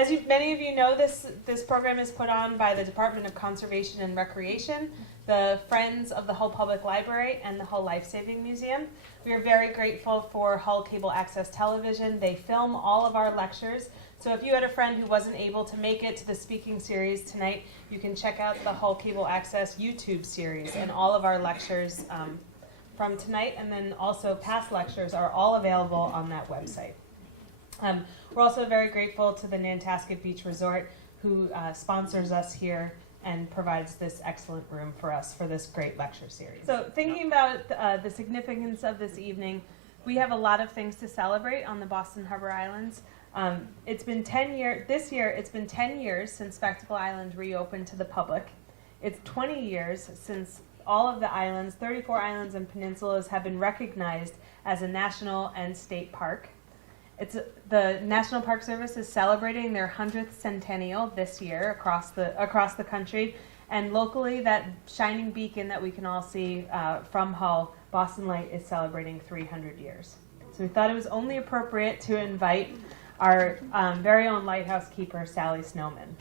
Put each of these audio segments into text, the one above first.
As many of you know, this program is put on by the Department of Conservation and Recreation, the Friends of the Hull Public Library, and the Hull Life Saving Museum. We are very grateful for Hull Cable Access Television. They film all of our lectures. So if you had a friend who wasn't able to make it to the speaking series tonight, you can check out the Hull Cable Access YouTube series, and all of our lectures from tonight and then also past lectures are all available on that website. We're also very grateful to the Nantasket Beach Resort, who sponsors us here and provides this excellent room for us for this great lecture series. So thinking about the significance of this evening, we have a lot of things to celebrate on the Boston Harbor Islands. It's been 10 years, this year it's been 10 years since Spectacle Island reopened to the public. It's 20 years since all of the islands, 34 islands and peninsulas, have been recognized as a national and state park. The National Park Service is celebrating their 100th centennial this year across the country, and locally, that shining beacon that we can all see from Hull, Boston Light, is celebrating 300 years. So we thought it was only appropriate to invite our very own lighthouse keeper, Sally Snowman.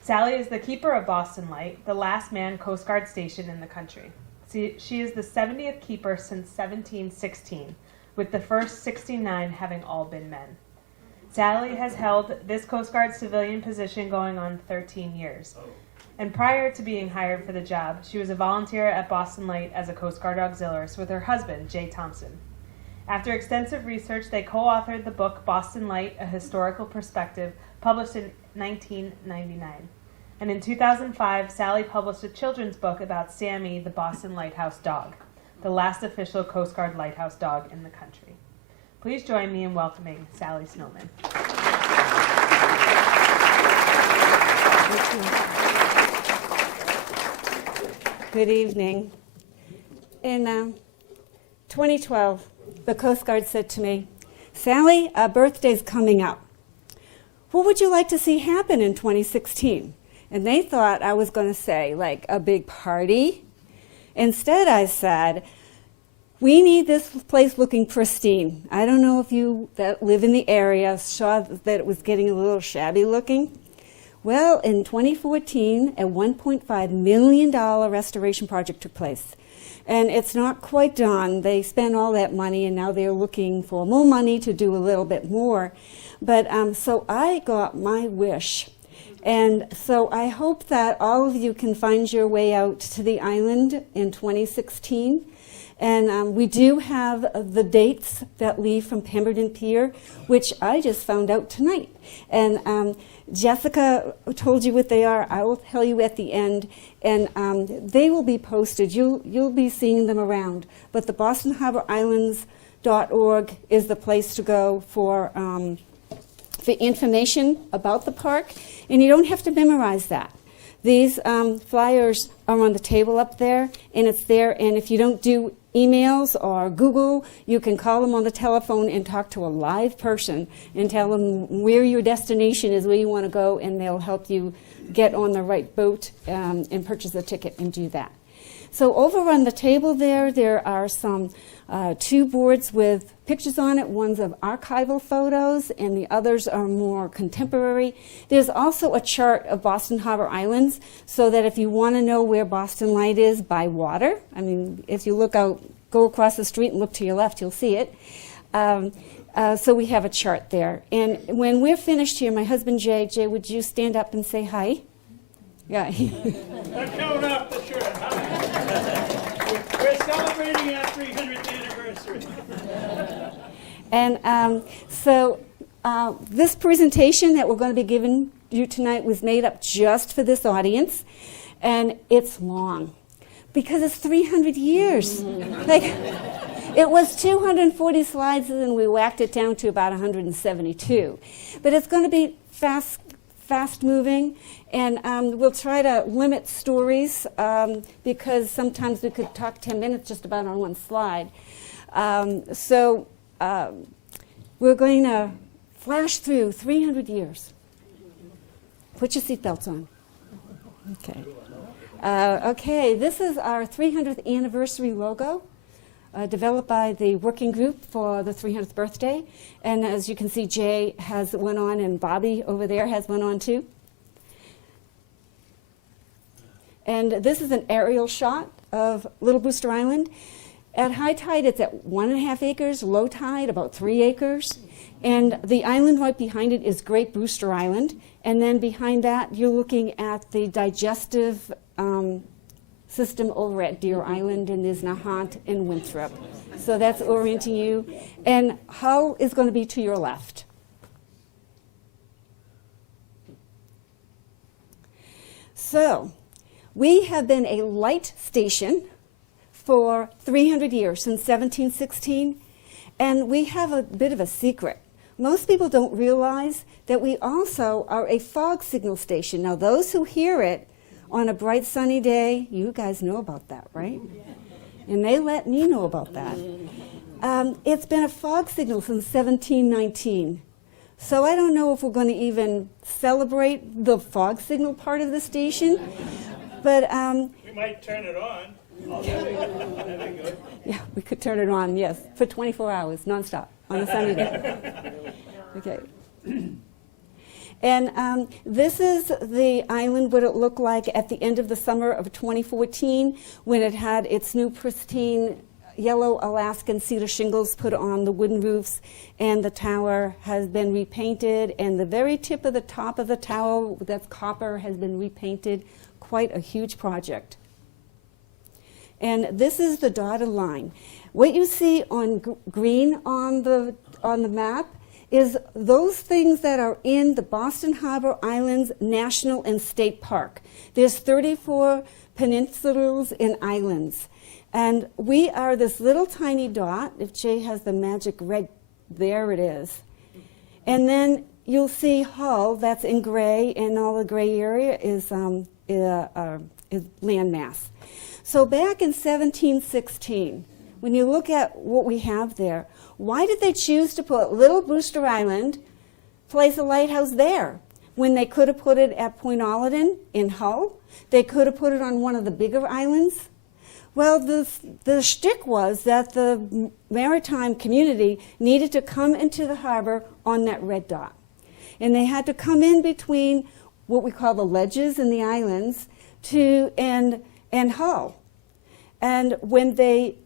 Sally is the keeper of Boston Light, the last manned Coast Guard station in the country. She is the 70th keeper since 1716. With the first 69 having all been men. Sally has held this Coast Guard civilian position going on 13 years. And prior to being hired for the job, she was a volunteer at Boston Light as a Coast Guard auxiliarist with her husband, Jay Thompson. After extensive research, they co-authored the book Boston Light, A Historical Perspective, published in 1999. And in 2005, Sally published a children's book about Sammy, the Boston Lighthouse dog, the last official Coast Guard lighthouse dog in the country. Please join me in welcoming Sally Snowman. Good evening. In 2012, the Coast Guard said to me, "Sally, our birthday's coming up. What would you like to see happen in 2016? And they thought I was going to say, like, a big party. Instead, I said, we need this place looking pristine. I don't know if you that live in the area saw that it was getting a little shabby looking. Well, in 2014, a $1.5 million restoration project took place. And it's not quite done. They spent all that money, and now they're looking for more money to do a little bit more. But so I got my wish. And so I hope that all of you can find your way out to the island in 2016. And we do have the dates that leave from Pemberton Pier, which I just found out tonight. And Jessica told you what they are. I will tell you at the end. And they will be posted. You'll be seeing them around. But the BostonHarborIslands.org is the place to go for information about the park, and you don't have to memorize that. These flyers are on the table up there, and it's there, and if you don't do emails or Google, you can call them on the telephone and talk to a live person and tell them where your destination is, where you want to go, and they'll help you get on the right boat and purchase a ticket and do that. So over on the table there are some 2 boards with pictures on it. One's of archival photos, and the others are more contemporary. There's also a chart of Boston Harbor Islands, so that if you want to know where Boston Light is by water, I mean, if you look out, go across the street and look to your left, you'll see it. So we have a chart there. And when we're finished here, my husband Jay, would you stand up and say hi? Yeah. They're showing off the shirt. We're celebrating our 300th anniversary. And so this presentation that we're going to be giving you tonight was made up just for this audience, and it's long because it's 300 years. Like, it was 240 slides, and then we whacked it down to about 172. But it's going to be fast moving, and we'll try to limit stories because sometimes we could talk 10 minutes just about on one slide. So we're going to flash through 300 years. Put your seatbelts on. Okay. Okay, this is our 300th anniversary logo. developed by the working group for the 300th birthday. And as you can see, Jay has one on, and Bobby over there has one on too. And this is an aerial shot of Little Booster Island. At high tide, it's at 1.5 acres. Low tide, about 3 acres. And the island right behind it is Great Booster Island. And then behind that, you're looking at the digestive system over at Deer Island, and there's Nahant and Winthrop. So that's orienting you. And Hull is going to be to your left. So we have been a light station for 300 years, since 1716, and we have a bit of a secret. Most people don't realize that we also are a fog signal station. Now, those who hear it on a bright sunny day, you guys know about that, right? And they let me know about that. It's been a fog signal since 1719. So I don't know if we're going to even celebrate the fog signal part of the station, but We might turn it on. That'd be good. yeah, we could turn it on, yes, for 24 hours, nonstop, on a sunny day. Okay. And this is the island, what it looked like at the end of the summer of 2014, when it had its new pristine yellow Alaskan cedar shingles put on the wooden roofs, and the tower has been repainted, and the very tip of the top of the tower, that's copper, has been repainted. Quite a huge project. And this is the dotted line. What you see on green on the map is those things that are in the Boston Harbor Islands National and State Park. There's 34 peninsulas and islands. And we are this little tiny dot. If Jay has the magic red, there it is. And then you'll see Hull, that's in gray, and all the gray area is landmass. So back in 1716, when you look at what we have there, why did they choose to put Little Booster Island, place a lighthouse there, when they could have put it at Point Alden in Hull? They could have put it on one of the bigger islands. Well, the shtick was that the maritime community needed to come into the harbor on that red dot. And they had to come in between what we call the ledges and the islands and Hull. And when they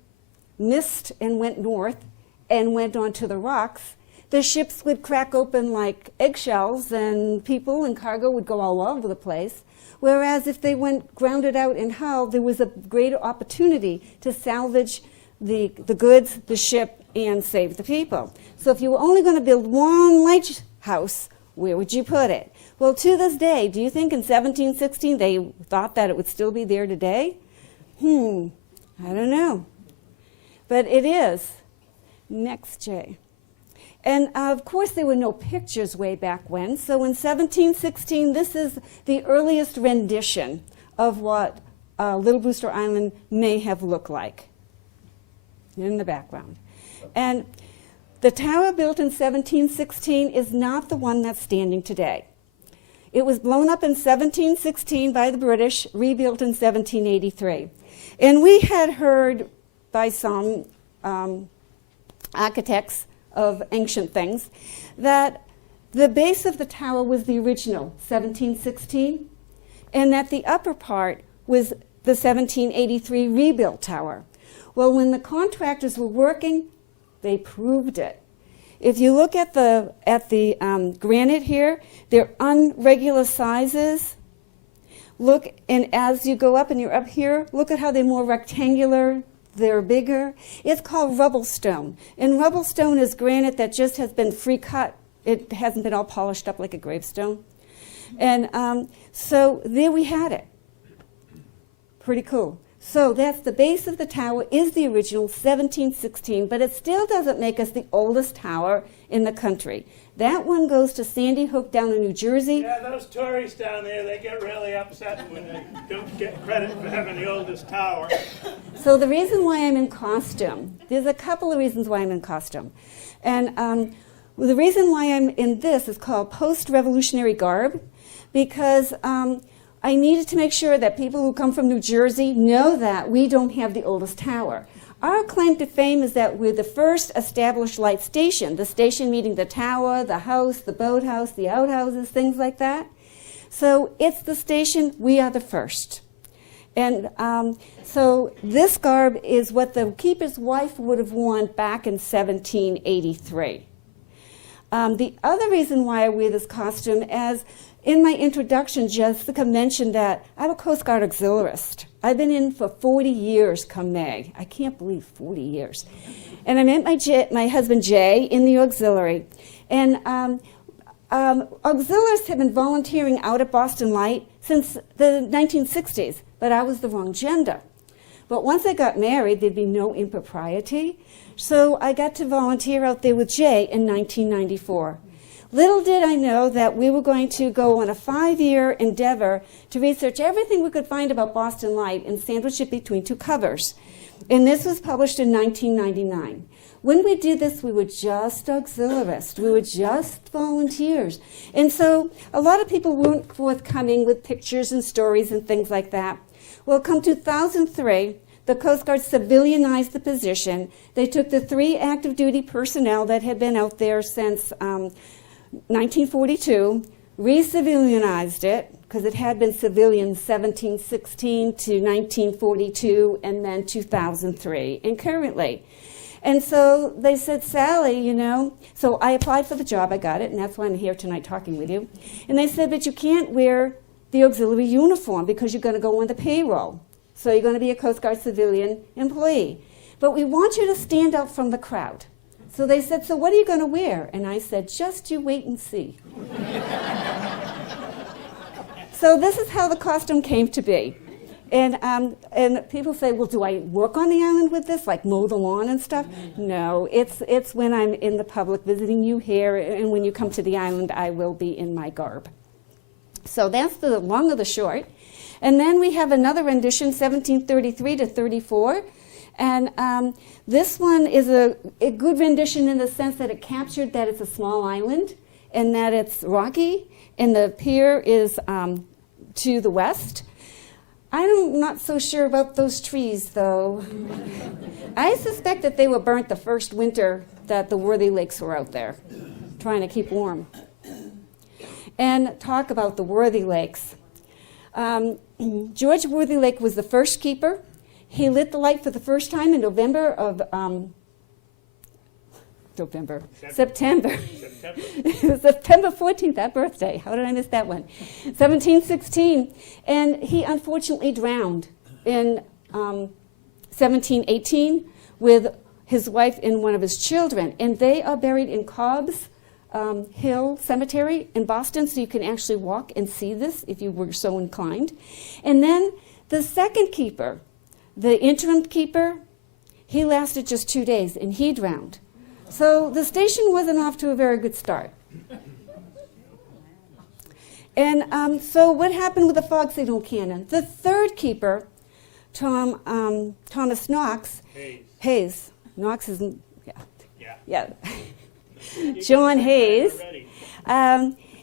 missed and went north and went onto the rocks, the ships would crack open like eggshells, and people and cargo would go all over the place. Whereas if they went grounded out in Hull, there was a greater opportunity to salvage the goods, the ship, and save the people. So if you were only going to build one lighthouse, where would you put it? Well, to this day, do you think in 1716 they thought that it would still be there today? I don't know. But it is. Next, Jay. And of course, there were no pictures way back when. So in 1716, this is the earliest rendition of what Little Booster Island may have looked like in the background. And the tower built in 1716 is not the one that's standing today. It was blown up in 1716 by the British, rebuilt in 1783. And we had heard by some architects of ancient things that the base of the tower was the original 1716, and that the upper part was the 1783 rebuilt tower. Well, when the contractors were working, they proved it. If you look at the granite here, they're unregular sizes. Look, and as you go up and you're up here, look at how they're more rectangular. They're bigger. It's called rubble stone. And rubble stone is granite that just has been free cut. It hasn't been all polished up like a gravestone. And so there we had it. Pretty cool. So that's the base of the tower is the original 1716, but it still doesn't make us the oldest tower in the country. That one goes to Sandy Hook down in New Jersey. Yeah, those tourists down there, they get really upset when they don't get credit for having the oldest tower. So the reason why I'm in costume, there's a couple of reasons why I'm in costume. And the reason why I'm in this is called post-revolutionary garb, because I needed to make sure that people who come from New Jersey know that we don't have the oldest tower. Our claim to fame is that we're the first established light station, the station meeting the tower, the house, the boathouse, the outhouses, things like that. So it's the station, we are the first. And so this garb is what the keeper's wife would have worn back in 1783. The other reason why I wear this costume, as in my introduction, Jessica mentioned that I'm a Coast Guard auxiliarist. I've been in for 40 years come May. I can't believe 40 years. And I met my husband Jay in the auxiliary. And auxiliarists have been volunteering out at Boston Light since the 1960s, but I was the wrong gender. But once I got married, there'd be no impropriety. So I got to volunteer out there with Jay in 1994. Little did I know that we were going to go on a 5-year endeavor to research everything we could find about Boston Light and sandwich it between two covers. And this was published in 1999. When we did this, we were just auxiliarists. We were just volunteers. And so a lot of people weren't forthcoming with pictures and stories and things like that. Well, come 2003, the Coast Guard civilianized the position. They took the 3 active duty personnel that had been out there since 1942, re-civilianized it, because it had been civilian 1716 to 1942, and then 2003, and currently. And so they said, Sally, you know, so I applied for the job, I got it, and that's why I'm here tonight talking with you. And they said, but you can't wear the auxiliary uniform because you're going to go on the payroll. So you're going to be a Coast Guard civilian employee. But we want you to stand out from the crowd. So they said, so what are you going to wear? And I said, just you wait and see. So this is how the costume came to be. And people say, well, do I work on the island with this, like mow the lawn and stuff? No, it's when I'm in the public visiting you here, and when you come to the island, I will be in my garb. So that's the long of the short. And then we have another rendition, 1733 to 34. And this one is a good rendition in the sense that it captured that it's a small island and that it's rocky, and the pier is to the west. I'm not so sure about those trees, though. I suspect that they were burnt the first winter that the Worthy Lakes were out there, trying to keep warm. And talk about the Worthy Lakes. George Worthy Lake was the first keeper. He lit the light for the first time in September. It was September 14th, that birthday. How did I miss that one? 1716. And he unfortunately drowned in 1718 with his wife and one of his children. And they are buried in Cobb's Hill Cemetery in Boston, so you can actually walk and see this if you were so inclined. And then the second keeper, the interim keeper, he lasted just 2 days and he drowned. So the station wasn't off to a very good start. And so what happened with the fog signal cannon? The third keeper, Thomas Knox, Hayes. Knox isn't, yeah. John Hayes.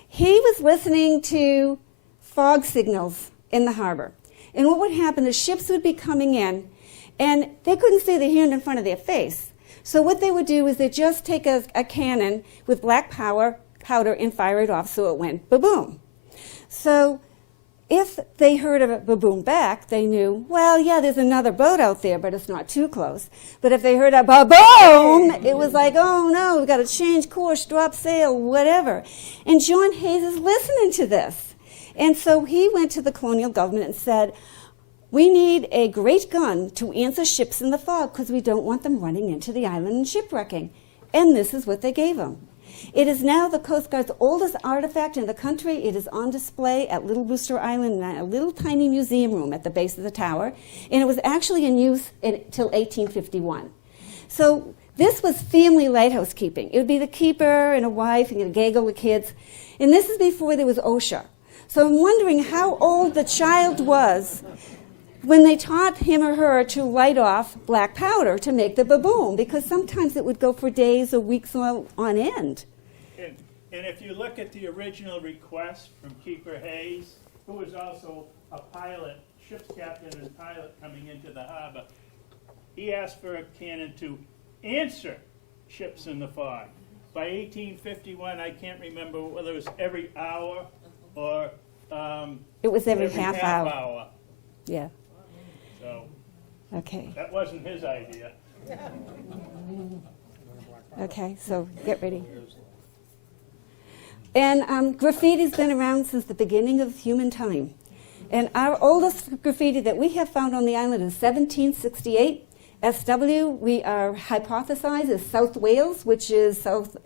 He was listening to fog signals in the harbor. And what would happen, the ships would be coming in, and they couldn't see the hand in front of their face. So what they would do is they'd just take a cannon with black powder and fire it off so it went ba-boom. So if they heard a ba-boom back, they knew, well, yeah, there's another boat out there, but it's not too close. But if they heard a ba-boom, it was like, oh, no, we've got to change course, drop sail, whatever. And John Hayes is listening to this. And so he went to the colonial government and said, we need a great gun to answer ships in the fog because we don't want them running into the island and shipwrecking. And this is what they gave him. It is now the Coast Guard's oldest artifact in the country. It is on display at Little Booster Island in a little tiny museum room at the base of the tower. And it was actually in use until 1851. So this was family lighthouse keeping. It would be the keeper and a wife and a gaggle of kids. And this is before there was OSHA. So I'm wondering how old the child was when they taught him or her to light off black powder to make the ba-boom, because sometimes it would go for days or weeks on end. And if you look at the original request from Keeper Hayes, who was also a pilot, ship's captain and pilot coming into the harbor, he asked for a cannon to answer ships in the fog. By 1851, I can't remember whether it was every hour or It was every every half hour. Yeah. So Okay. that wasn't his idea. Okay, so get ready. And graffiti's been around since the beginning of human time. And our oldest graffiti that we have found on the island is 1768. SW, we are hypothesized is South Wales, which is south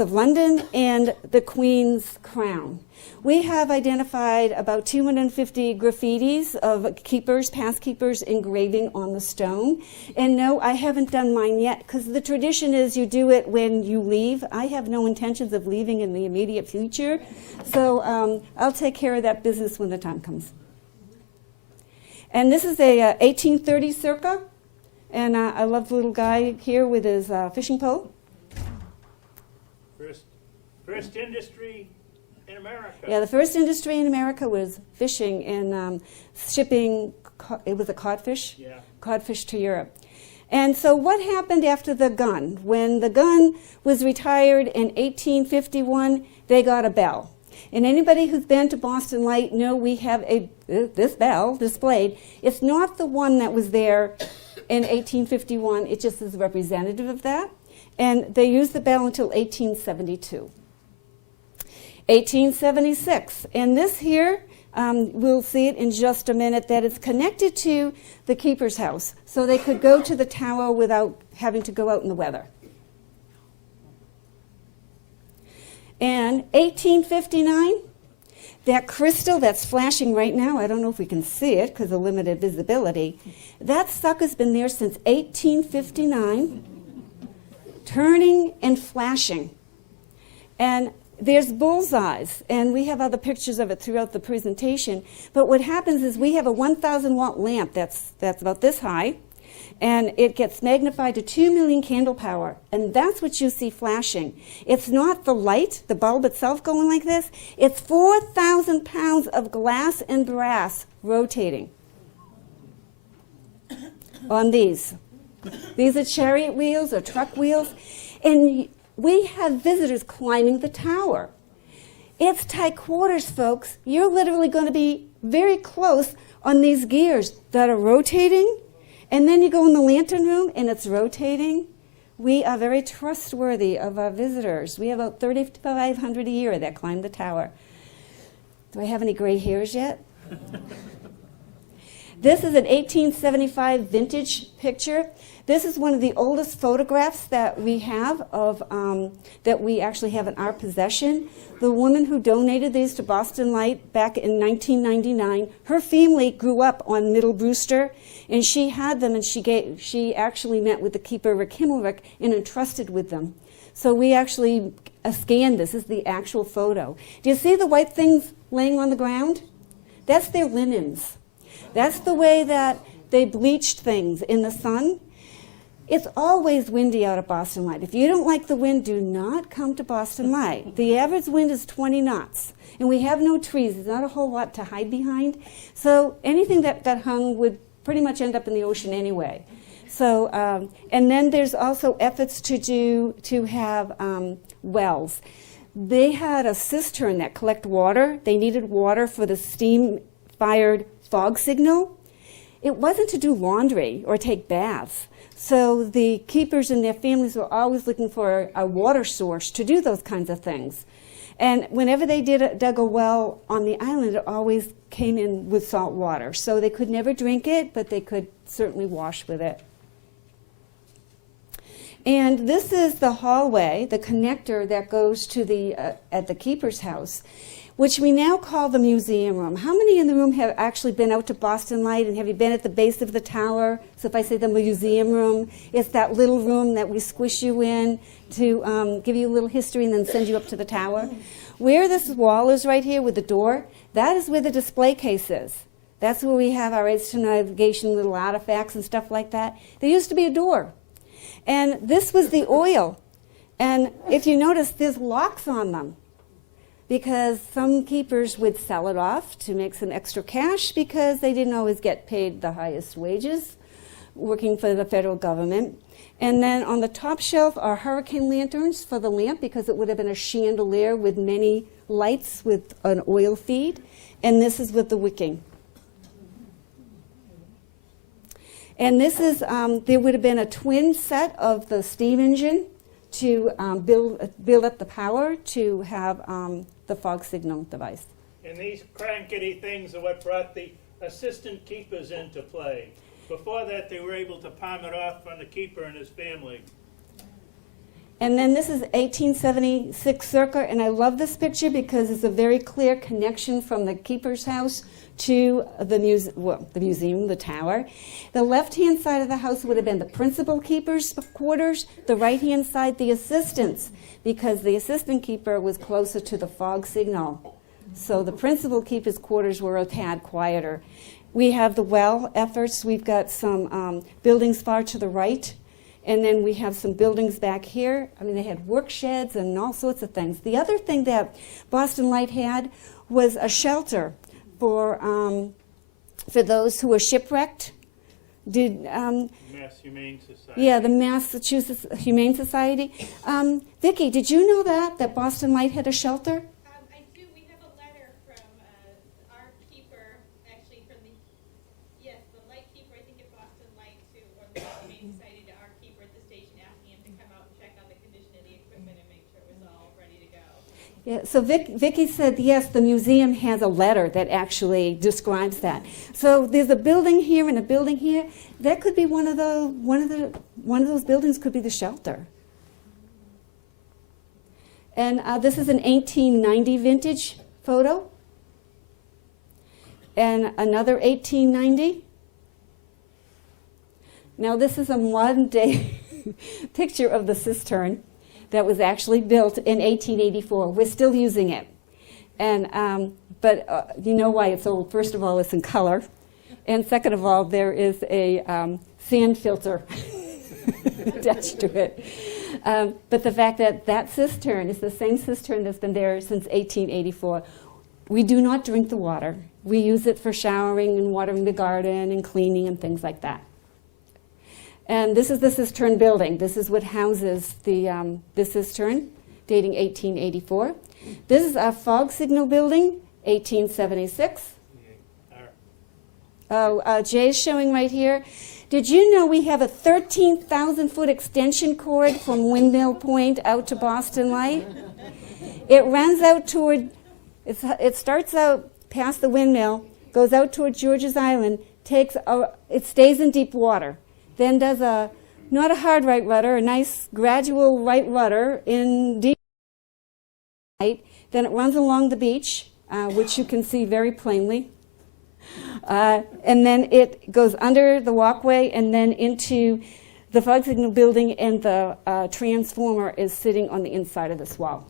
of London, and the Queen's Crown. We have identified about 250 graffitis of keepers, past keepers, engraving on the stone. And no, I haven't done mine yet, because the tradition is you do it when you leave. I have no intentions of leaving in the immediate future, so I'll take care of that business when the time comes. And this is a 1830 circa, and I love the little guy here with his fishing pole. First industry in America. Yeah, the first industry in America was fishing and shipping, it was a codfish, Yeah. codfish to Europe. And so what happened after the gun? When the gun was retired in 1851, they got a bell. And anybody who's been to Boston Light know we have this bell displayed. It's not the one that was there in 1851. It just is representative of that. And they used the bell until 1872. 1876. And this here, we'll see it in just a minute, that it's connected to the keeper's house. So they could go to the tower without having to go out in the weather. And 1859, that crystal that's flashing right now, I don't know if we can see it because of limited visibility, that sucker's been there since 1859, turning and flashing. And there's bullseyes, and we have other pictures of it throughout the presentation. But what happens is we have a 1,000-watt lamp that's about this high, and it gets magnified to 2 million candle power, and that's what you see flashing. It's not the light, the bulb itself going like this. It's 4,000 pounds of glass and brass rotating on these. These are chariot wheels or truck wheels, and we have visitors climbing the tower. It's tight quarters, folks. You're literally going to be very close on these gears that are rotating. And then you go in the lantern room, and it's rotating. We are very trustworthy of our visitors. We have about 3,500 a year that climb the tower. Do I have any gray hairs yet? This is an 1875 vintage picture. This is one of the oldest photographs that we have of that we actually have in our possession. The woman who donated these to Boston Light back in 1999, her family grew up on Middle Brewster, and she had them, and she actually met with the keeper, Rick Himmelrick, and entrusted with them. So we actually scanned this. This is the actual photo. Do you see the white things laying on the ground? That's their linens. That's the way that they bleached things in the sun. It's always windy out at Boston Light. If you don't like the wind, do not come to Boston Light. The average wind is 20 knots, and we have no trees. There's not a whole lot to hide behind. So anything that got hung would pretty much end up in the ocean anyway. So, and then there's also efforts to have wells. They had a cistern that collect water. They needed water for the steam-fired fog signal. It wasn't to do laundry or take baths. So the keepers and their families were always looking for a water source to do those kinds of things. And whenever they dug a well on the island, it always came in with salt water. So they could never drink it, but they could certainly wash with it. And this is the hallway, the connector that goes to the at the keeper's house, which we now call the museum room. How many in the room have actually been out to Boston Light, and have you been at the base of the tower? So if I say the museum room, it's that little room that we squish you in to give you a little history and then send you up to the tower. Where this wall is right here with the door, that is where the display case is. That's where we have our aids to navigation, little artifacts and stuff like that. There used to be a door. And this was the oil. And if you notice, there's locks on them, because some keepers would sell it off to make some extra cash because they didn't always get paid the highest wages. working for the federal government. And then on the top shelf are hurricane lanterns for the lamp, because it would have been a chandelier with many lights with an oil feed. And this is with the wicking. And this is, there would have been a twin set of the steam engine to build up the power to have the fog signal device. And these crankety things are what brought the assistant keepers into play. Before that, they were able to palm it off on the keeper and his family. And then this is 1876 circa, and I love this picture because it's a very clear connection from the keeper's house to the museum, the tower. The left-hand side of the house would have been the principal keeper's quarters, the right-hand side the assistant's, because the assistant keeper was closer to the fog signal. So the principal keeper's quarters were a tad quieter. We have the well efforts. We've got some buildings far to the right, and then we have some buildings back here. I mean, they had work sheds and all sorts of things. The other thing that Boston Light had was a shelter for those who were shipwrecked. Mass Humane Society. Yeah, the Massachusetts Humane Society. Vicki, did you know that Boston Light had a shelter? I do. We have a letter from our keeper, actually from the light keeper, I think at Boston Light, or the Humane Society, to our keeper at the station, asking him to come out and check on the condition of the equipment and make sure it was all ready to go. Yeah, so Vicki said, yes, the museum has a letter that actually describes that. So there's a building here and a building here. That could be one of those buildings could be the shelter. And this is an 1890 vintage photo. And another 1890. Now this is a modern day picture of the cistern that was actually built in 1884. We're still using it. And, but you know why it's old. First of all, it's in color. And second of all, there is a sand filter attached to it. But the fact that that cistern is the same cistern that's been there since 1884. We do not drink the water. We use it for showering and watering the garden and cleaning and things like that. And this is the cistern building. This is what houses the cistern, dating 1884. This is our fog signal building, 1876. Jay's showing right here. Did you know we have a 13,000-foot extension cord from Windmill Point out to Boston Light? It runs out toward, it starts out past the windmill, goes out toward George's Island, it stays in deep water, then does not a hard right rudder, a nice gradual right rudder in deep light, then it runs along the beach, which you can see very plainly. And then it goes under the walkway and then into the fog signal building, and the transformer is sitting on the inside of this wall.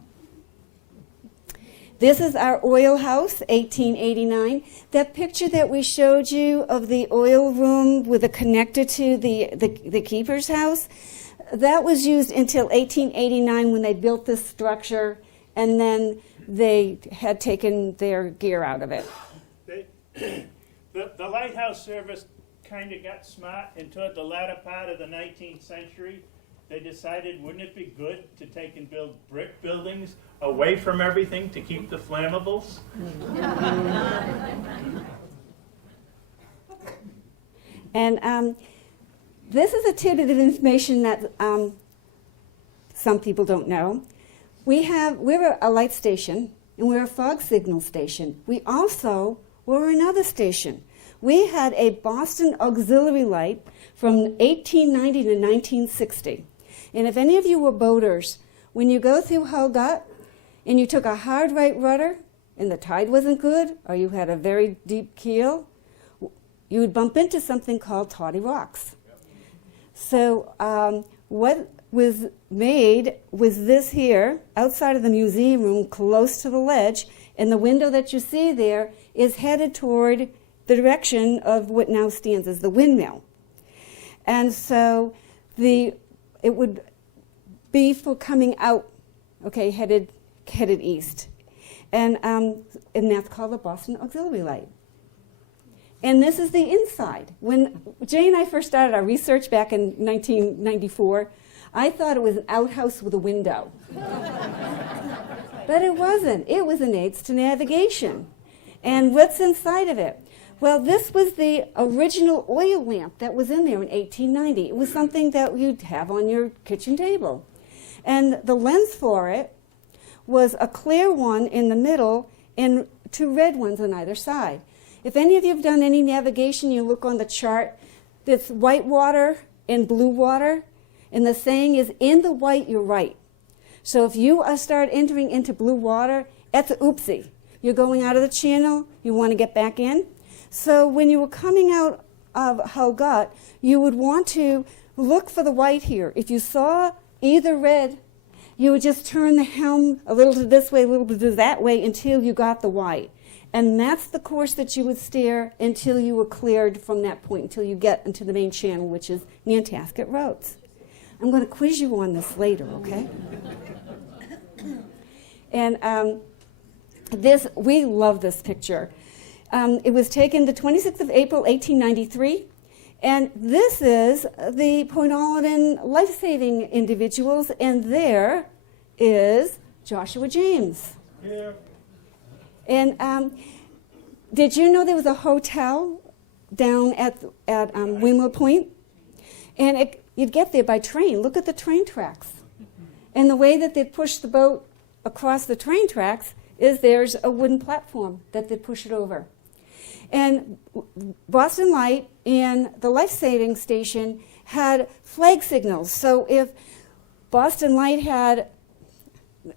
This is our oil house, 1889. That picture that we showed you of the oil room with a connector to the keeper's house, that was used until 1889 when they built this structure, and then they had taken their gear out of it. The Lighthouse service kind of got smart, and toward the latter part of the 19th century, they decided, wouldn't it be good to take and build brick buildings away from everything to keep the flammables? And this is a tidbit of information that some people don't know. We're a light station, and we're a fog signal station. We also were another station. We had a Boston auxiliary light from 1890 to 1960. And if any of you were boaters, when you go through Hull Gut and you took a hard right rudder and the tide wasn't good, or you had a very deep keel, you would bump into something called toddy rocks. So what was made was this here, outside of the museum room, close to the ledge, and the window that you see there is headed toward the direction of what now stands as the windmill. And so it would be for coming out, okay, headed east. And that's called the Boston Auxiliary Light. And this is the inside. When Jay and I first started our research back in 1994, I thought it was an outhouse with a window. But it wasn't. It was an aids to navigation. And what's inside of it? Well, this was the original oil lamp that was in there in 1890. It was something that you'd have on your kitchen table. And the lens for it was a clear one in the middle and two red ones on either side. If any of you have done any navigation, you look on the chart, there's white water and blue water, and the saying is, in the white, you're right. So if you start entering into blue water, that's a oopsie. You're going out of the channel, you want to get back in. So when you were coming out of Hull Gut, you would want to look for the white here. If you saw either red, you would just turn the helm a little to this way, a little to that way until you got the white. And that's the course that you would steer until you were cleared from that point, until you get into the main channel, which is Nantasket Roads. I'm going to quiz you on this later, okay? And we love this picture. It was taken the 26th of April, 1893. And this is the Point Alden life-saving individuals, and there is Joshua James. Yeah. And did you know there was a hotel down at Windmill Point? And you'd get there by train. Look at the train tracks. And the way that they'd push the boat across the train tracks is there's a wooden platform that they'd push it over. And Boston Light and the life-saving station had flag signals. So if Boston Light had,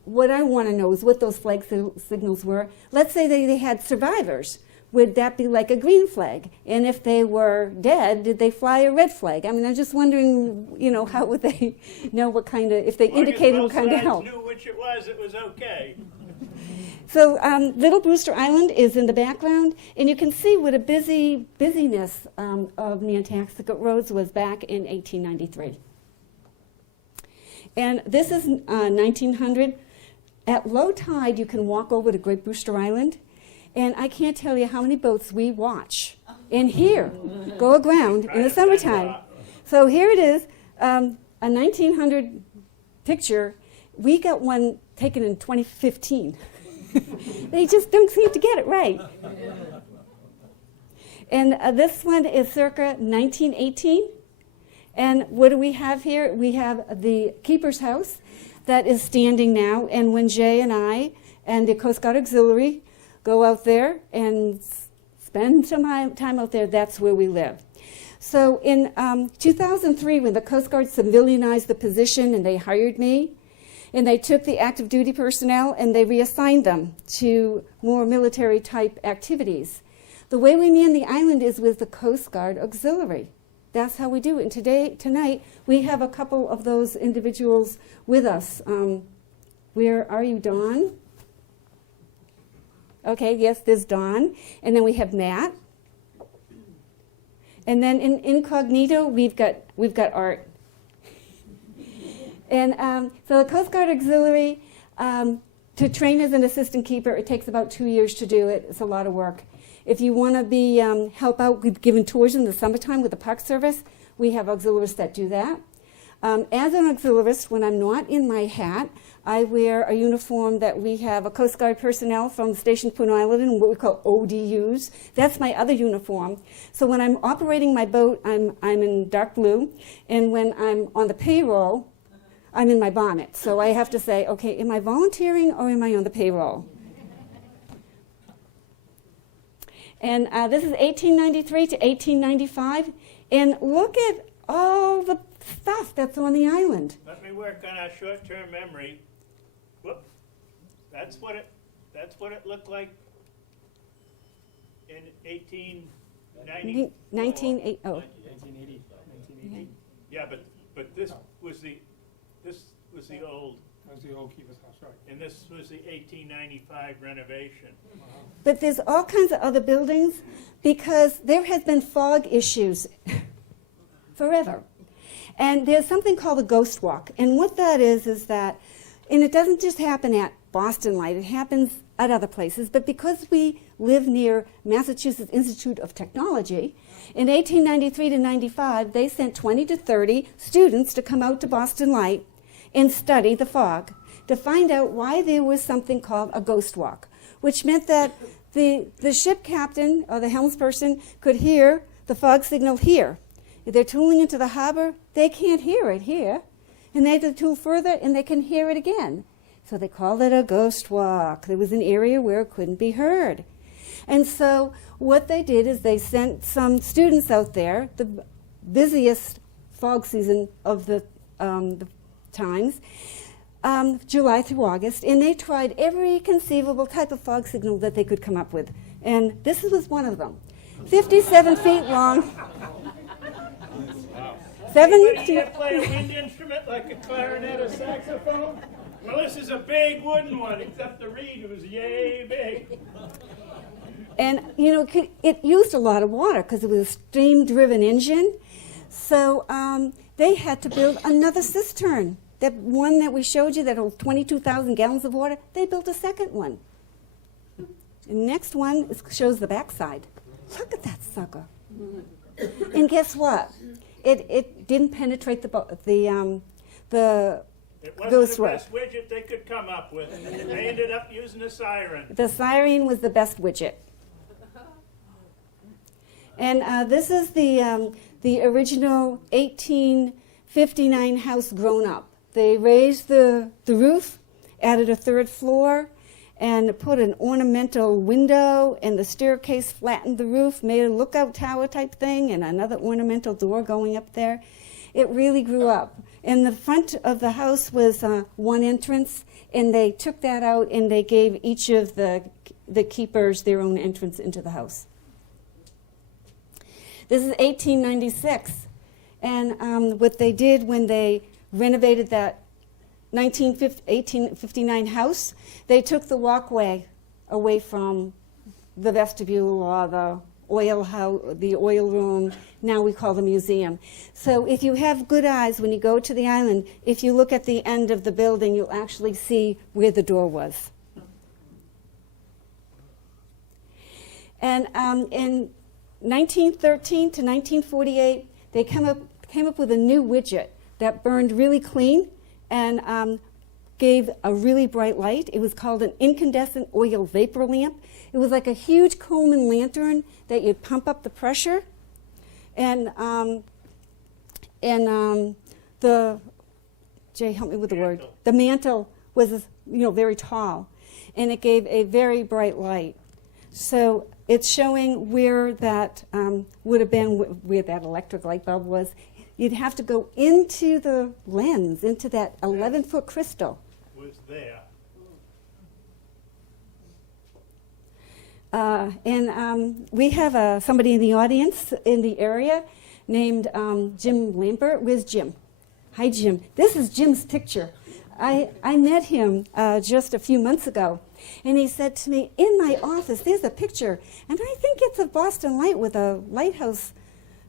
what I want to know is what those flag signals were. Let's say they had survivors. Would that be like a green flag? And if they were dead, did they fly a red flag? I mean, I'm just wondering, how would they know what kind of, if they indicated what kind of help. Knew which it was okay. So Little Brewster Island is in the background, and you can see what a busyness of Nantasket Roads was back in 1893. And this is 1900. At low tide, you can walk over to Great Brewster Island, and I can't tell you how many boats we watch in here go aground in the summertime. So here it is, a 1900 picture. We got one taken in 2015. They just don't seem to get it right. And this one is circa 1918. And what do we have here? We have the keeper's house that is standing now. And when Jay and I and the Coast Guard Auxiliary go out there and spend some time out there, that's where we live. So in 2003, when the Coast Guard civilianized the position and they hired me, and they took the active duty personnel and they reassigned them to more military type activities. The way we man the island is with the Coast Guard Auxiliary. That's how we do it. And tonight, we have a couple of those individuals with us. Where are you, Dawn? Okay, yes, there's Dawn. And then we have Matt. And then in incognito, we've got Art. And so the Coast Guard Auxiliary, to train as an assistant keeper, it takes about 2 years to do it. It's a lot of work. If you want to be help out with giving tours in the summertime with the Park Service, we have auxiliaries that do that. As an auxiliarist, when I'm not in my hat, I wear a uniform that we have a Coast Guard personnel from Station Point Island and what we call ODUs. That's my other uniform. So when I'm operating my boat, I'm in dark blue, and when I'm on the payroll, I'm in my bonnet. So I have to say, okay, am I volunteering or am I on the payroll? And this is 1893 to 1895. And look at all the stuff that's on the island. Let me work on our short-term memory. Whoop. That's what it looked like in 1890. 1980. Yeah, but this was the old. That was the old keeper's house, right? And this was the 1895 renovation. But there's all kinds of other buildings because there has been fog issues forever. And there's something called a ghost walk. And what that is that, and it doesn't just happen at Boston Light. It happens at other places, but because we live near Massachusetts Institute of Technology, in 1893 to 95, they sent 20 to 30 students to come out to Boston Light and study the fog to find out why there was something called a ghost walk, which meant that the ship captain or the helmsperson could hear the fog signal here. If they're tooling into the harbor, they can't hear it here. And they have to tool further, and they can hear it again. So they called it a ghost walk. There was an area where it couldn't be heard. And so what they did is they sent some students out there, the busiest fog season of the times, July through August, and they tried every conceivable type of fog signal that they could come up with. And this was one of them. 57 feet long. Anybody here play a wind instrument like a clarinet or saxophone? Well, this is a big wooden one, except the reed was yay big. And, you know, it used a lot of water because it was a steam-driven engine. So they had to build another cistern. That one that we showed you that holds 22,000 gallons of water, they built a second one. The next one shows the backside. Look at that sucker. And guess what? It didn't penetrate the It wasn't ghost the walk. best widget they could come up with. They ended up using a siren. The siren was the best widget. And this is the original 1859 house grown up. They raised the roof, added a third floor, and put an ornamental window, and the staircase flattened the roof, made a lookout tower type thing, and another ornamental door going up there. It really grew up. And the front of the house was one entrance, and they took that out and they gave each of the keepers their own entrance into the house. This is 1896, and what they did when they renovated that 1859 house, they took the walkway away from the vestibule or the oil house, the oil room. Now we call the museum. So if you have good eyes when you go to the island, if you look at the end of the building, you'll actually see where the door was. And in 1913 to 1948, they came up with a new widget that burned really clean and gave a really bright light. It was called an incandescent oil vapor lamp. It was like a huge Coleman lantern that you'd pump up the pressure. And the, Jay, help me with the word. The mantle was, very tall, and it gave a very bright light. So it's showing where that would have been, where that electric light bulb was. You'd have to go into the lens, into that 11-foot crystal. Was there. And we have somebody in the audience in the area named Jim Lambert. Where's Jim? Hi, Jim. This is Jim's picture. I met him just a few months ago, and he said to me, in my office, there's a picture, and I think it's a Boston Light with a Lighthouse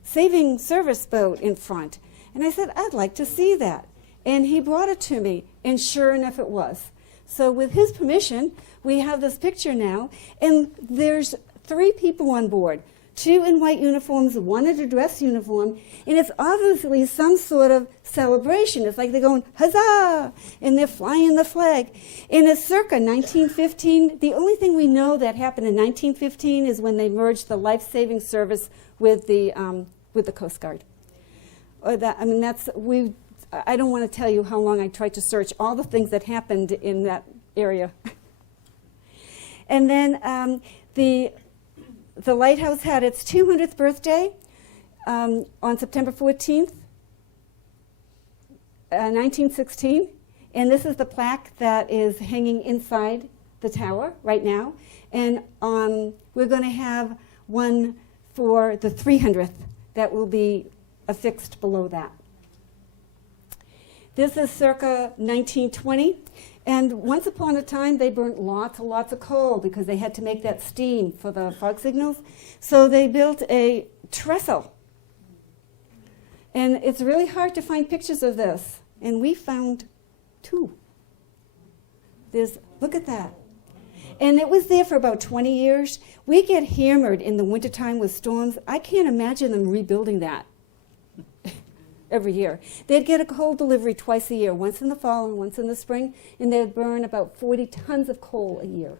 saving service boat in front. And I said, I'd like to see that. And he brought it to me, and sure enough it was. So with his permission, we have this picture now, and there's 3 people on board, 2 in white uniforms, 1 in a dress uniform, and it's obviously some sort of celebration. It's like they're going, huzzah, and they're flying the flag. And it's circa 1915. The only thing we know that happened in 1915 is when they merged the life-saving service with the Coast Guard. Or that, I mean, I don't want to tell you how long I tried to search all the things that happened in that area. And then the Lighthouse had its 200th birthday on September 14th, 1916. And this is the plaque that is hanging inside the tower right now. And we're going to have one for the 300th that will be affixed below that. This is circa 1920, and once upon a time they burnt lots and lots of coal because they had to make that steam for the fog signals. So they built a trestle. And it's really hard to find pictures of this, and we found 2. Look at that. And it was there for about 20 years. We get hammered in the wintertime with storms. I can't imagine them rebuilding that every year. They'd get a coal delivery twice a year, once in the fall and once in the spring, and they'd burn about 40 tons of coal a year.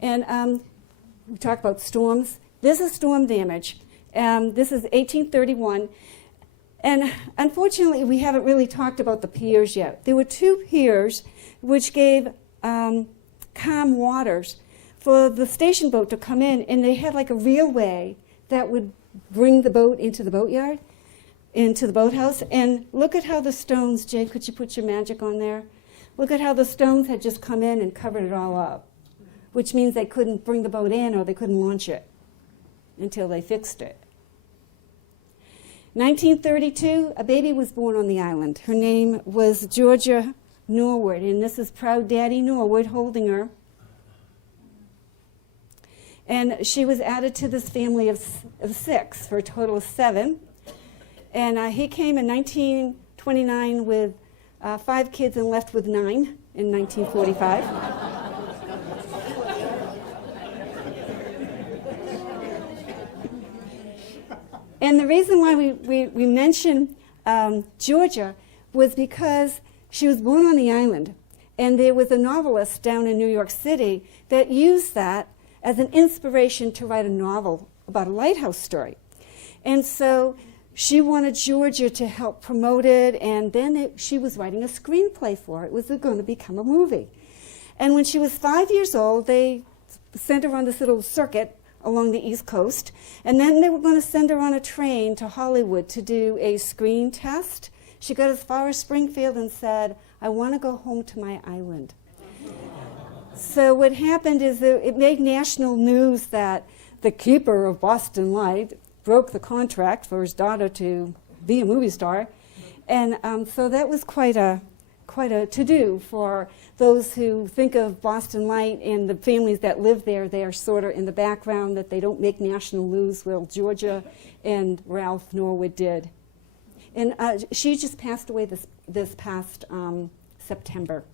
And we talk about storms. This is storm damage. This is 1831. And unfortunately, we haven't really talked about the piers yet. There were 2 piers which gave calm waters for the station boat to come in, and they had like a railway that would bring the boat into the boatyard, into the boathouse. And look at how the stones, Jay, could you put your magic on there? Look at how the stones had just come in and covered it all up, which means they couldn't bring the boat in or they couldn't launch it until they fixed it. 1932, a baby was born on the island. Her name was Georgia Norwood, and this is proud Daddy Norwood holding her. And she was added to this family of 6 for a total of 7. And he came in 1929 with 5 kids and left with 9 in 1945. And the reason why we mention Georgia was because she was born on the island, and there was a novelist down in New York City that used that as an inspiration to write a novel about a lighthouse story. And so she wanted Georgia to help promote it, and then she was writing a screenplay for it. It was going to become a movie. And when she was 5 years old, they sent her on this little circuit along the East Coast, and then they were going to send her on a train to Hollywood to do a screen test. She got as far as Springfield and said, "I want to go home to my island." So what happened is that it made national news that the keeper of Boston Light broke the contract for his daughter to be a movie star, and so that was quite a to-do for those who think of Boston Light and the families that live there. They are sort of in the background, that they don't make national news. Well, Georgia and Ralph Norwood did. And she just passed away this past September.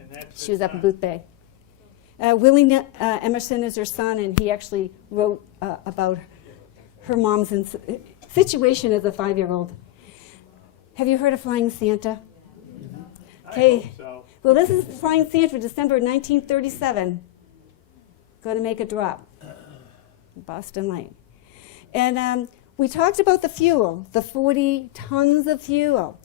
And that's She was up in Booth Bay. Willie Emerson is her son, and he actually wrote about her mom's situation as a 5-year-old. Have you heard of Flying Santa? Okay. I hope so. Well, this is Flying Santa, December 1937. Going to make a drop. Boston Light. And we talked about the fuel, the 40 tons of fuel.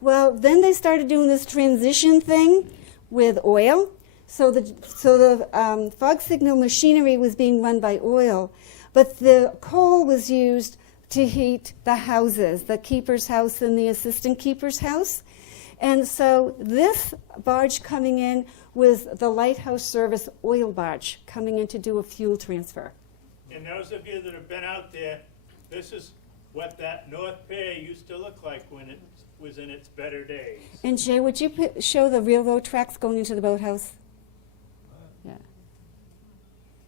Well, then they started doing this transition thing with oil. So the fog signal machinery was being run by oil, but the coal was used to heat the houses, the keeper's house and the assistant keeper's house. And so this barge coming in was the Lighthouse Service oil barge coming in to do a fuel transfer. And those of you that have been out there, this is what that North Pier used to look like when it was in its better days. And Jay, would you show the railroad tracks going into the boathouse? Yeah.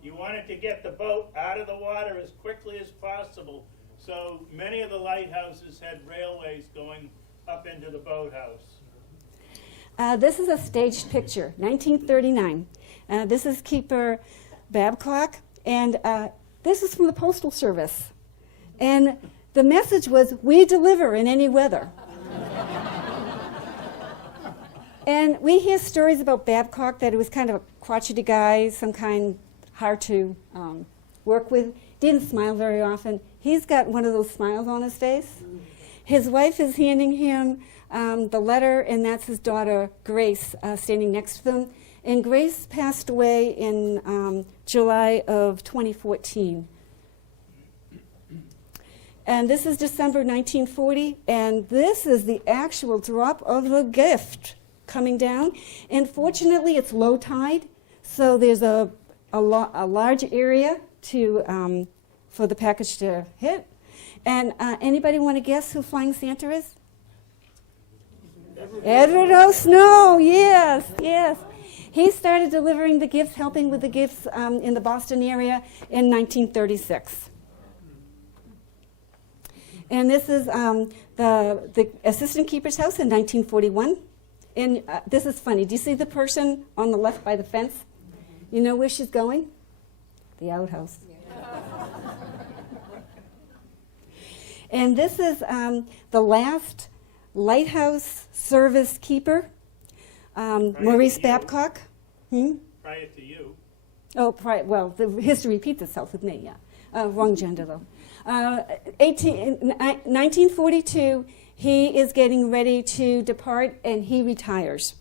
You wanted to get the boat out of the water as quickly as possible, so many of the lighthouses had railways going up into the boathouse. This is a staged picture, 1939. This is Keeper Babcock, and this is from the Postal Service. And the message was, "We deliver in any weather." And we hear stories about Babcock that he was kind of a crotchety guy, some kind hard to work with, didn't smile very often. He's got one of those smiles on his face. His wife is handing him the letter, and that's his daughter, Grace, standing next to them. And Grace passed away in July of 2014. And this is December 1940, and this is the actual drop of the gift coming down. And fortunately, it's low tide, so there's a large area to for the package to hit. And anybody want to guess who Flying Santa is? Edward O. Snow, yes, yes. He started delivering the gifts, helping with the gifts in the Boston area in 1936. And this is the assistant keeper's house in 1941. And this is funny. Do you see the person on the left by the fence? You know where she's going? The outhouse. And this is the last Lighthouse service keeper, Maurice Babcock. Prior to you. Oh, well, the history repeats itself with me, yeah. Wrong gender, though. 1942, he is getting ready to depart, and he retires.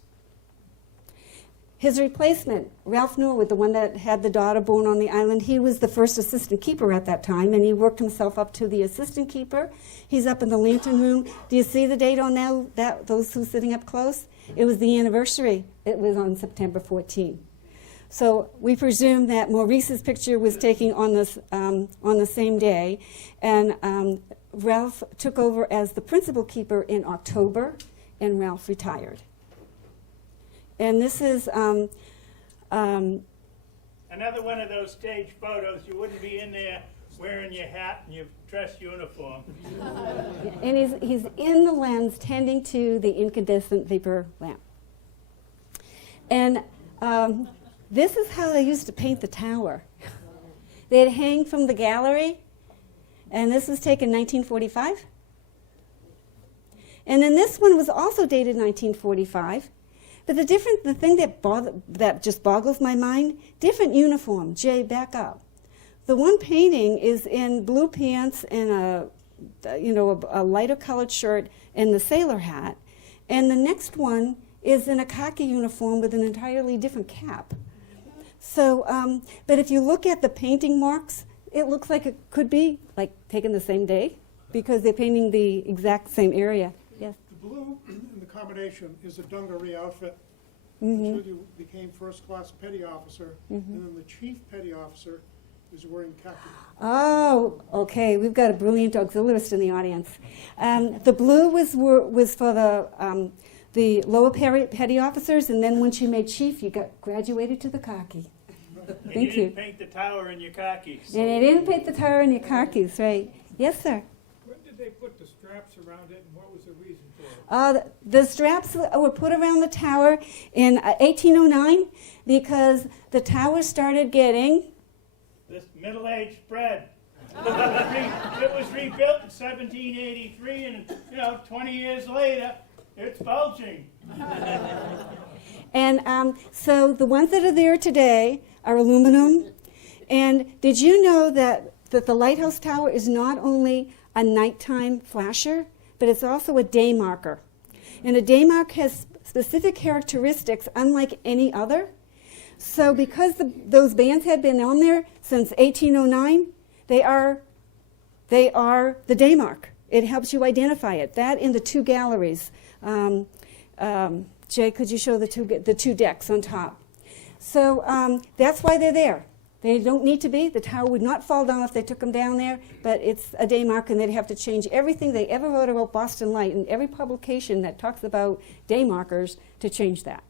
His replacement, Ralph Norwood, the one that had the daughter born on the island, he was the first assistant keeper at that time, and he worked himself up to the assistant keeper. He's up in the lantern room. Do you see the date on that? Those who are sitting up close? It was the anniversary. It was on September 14. So we presume that Maurice's picture was taken on the same day, and Ralph took over as the principal keeper in October, and Ralph retired. And this is Another one of those stage photos. You wouldn't be in there wearing your hat and your dress uniform. and he's in the lens tending to the incandescent vapor lamp. And this is how they used to paint the tower. They'd hang from the gallery, and this was taken 1945. And then this one was also dated 1945. But the thing that just boggles my mind, different uniform. Jay, back up. The one painting is in blue pants and a lighter colored shirt and the sailor hat, and the next one is in a khaki uniform with an entirely different cap. So, but if you look at the painting marks, it looks like it could be like taken the same day because they're painting the exact same area. Yes. The blue in the combination is a dungaree outfit. Mm-hmm. Until you became first-class petty officer, and then the chief petty officer is wearing khaki. Oh, okay. We've got a brilliant auxiliarist in the audience. The blue was for the lower petty officers, and then once you made chief, you got graduated to the khaki. And Thank you you. didn't paint the tower in your khakis. And you didn't paint the tower in your khakis, right? Yes, sir. When did they put the straps around it, and what was the reason for it? The straps were put around the tower in 1809 because the tower started getting... This middle-aged spread. It was rebuilt in 1783, and 20 years later, it's bulging. And so the ones that are there today are aluminum. And did you know that the Lighthouse Tower is not only a nighttime flasher, but it's also a day marker. And a day mark has specific characteristics unlike any other. So because those bands had been on there since 1809, they are the day mark. It helps you identify it. That in the two galleries. Jay, could you show the two decks on top? So that's why they're there. They don't need to be. The tower would not fall down if they took them down there, but it's a day mark, and they'd have to change everything they ever wrote about Boston Light and every publication that talks about day markers to change that.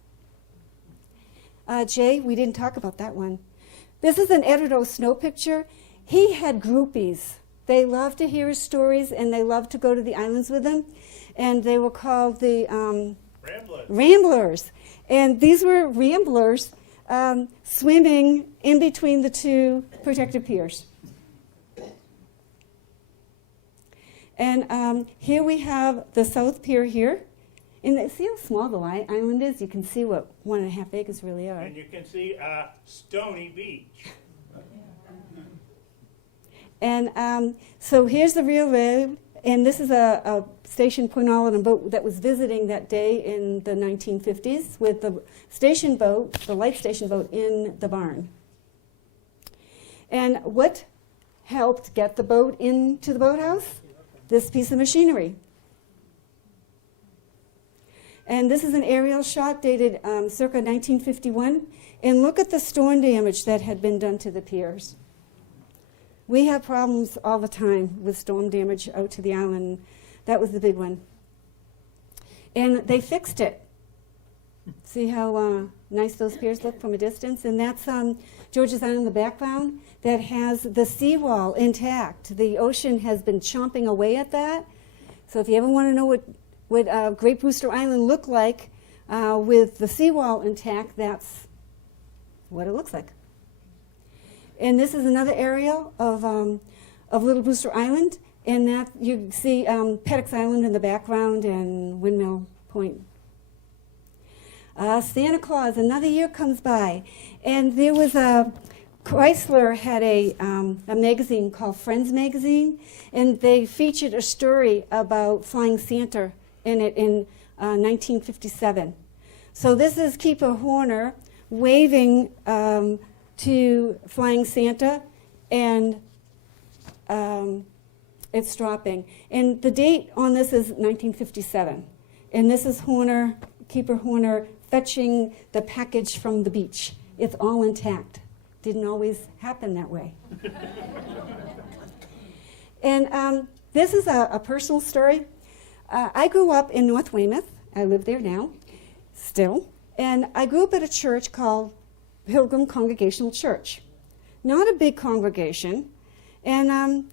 Jay, we didn't talk about that one. This is an Edward Snow picture. He had groupies. They loved to hear his stories, and they loved to go to the islands with him, and they were called the Ramblers. And these were ramblers swimming in between the two protected piers. And here we have the South Pier here. And see how small the island is? You can see what 1.5 acres really are. And you can see Stony Beach. And so here's the real road. And this is a station put on a boat that was visiting that day in the 1950s with the station boat, the light station boat, in the barn. And what helped get the boat into the boathouse? This piece of machinery. And this is an aerial shot dated circa 1951. And look at the storm damage that had been done to the piers. We have problems all the time with storm damage out to the island. That was the big one. And they fixed it. See how nice those piers look from a distance. And that's George's Island in the background that has the seawall intact. The ocean has been chomping away at that. So if you ever want to know what Great Brewster Island looked like with the seawall intact, that's what it looks like. And this is another aerial of Little Brewster Island, and that you see Pettick's Island in the background and Windmill Point. Santa Claus, another year comes by, and there was Chrysler had a magazine called Friends Magazine, and they featured a story about Flying Santa in it in 1957. So this is Keeper Horner waving to Flying Santa, and it's dropping. And the date on this is 1957. And this is Horner, Keeper Horner, fetching the package from the beach. It's all intact. Didn't always happen that way. And this is a personal story. I grew up in North Weymouth. I live there now, still. And I grew up at a church called Pilgrim Congregational Church. Not a big congregation. And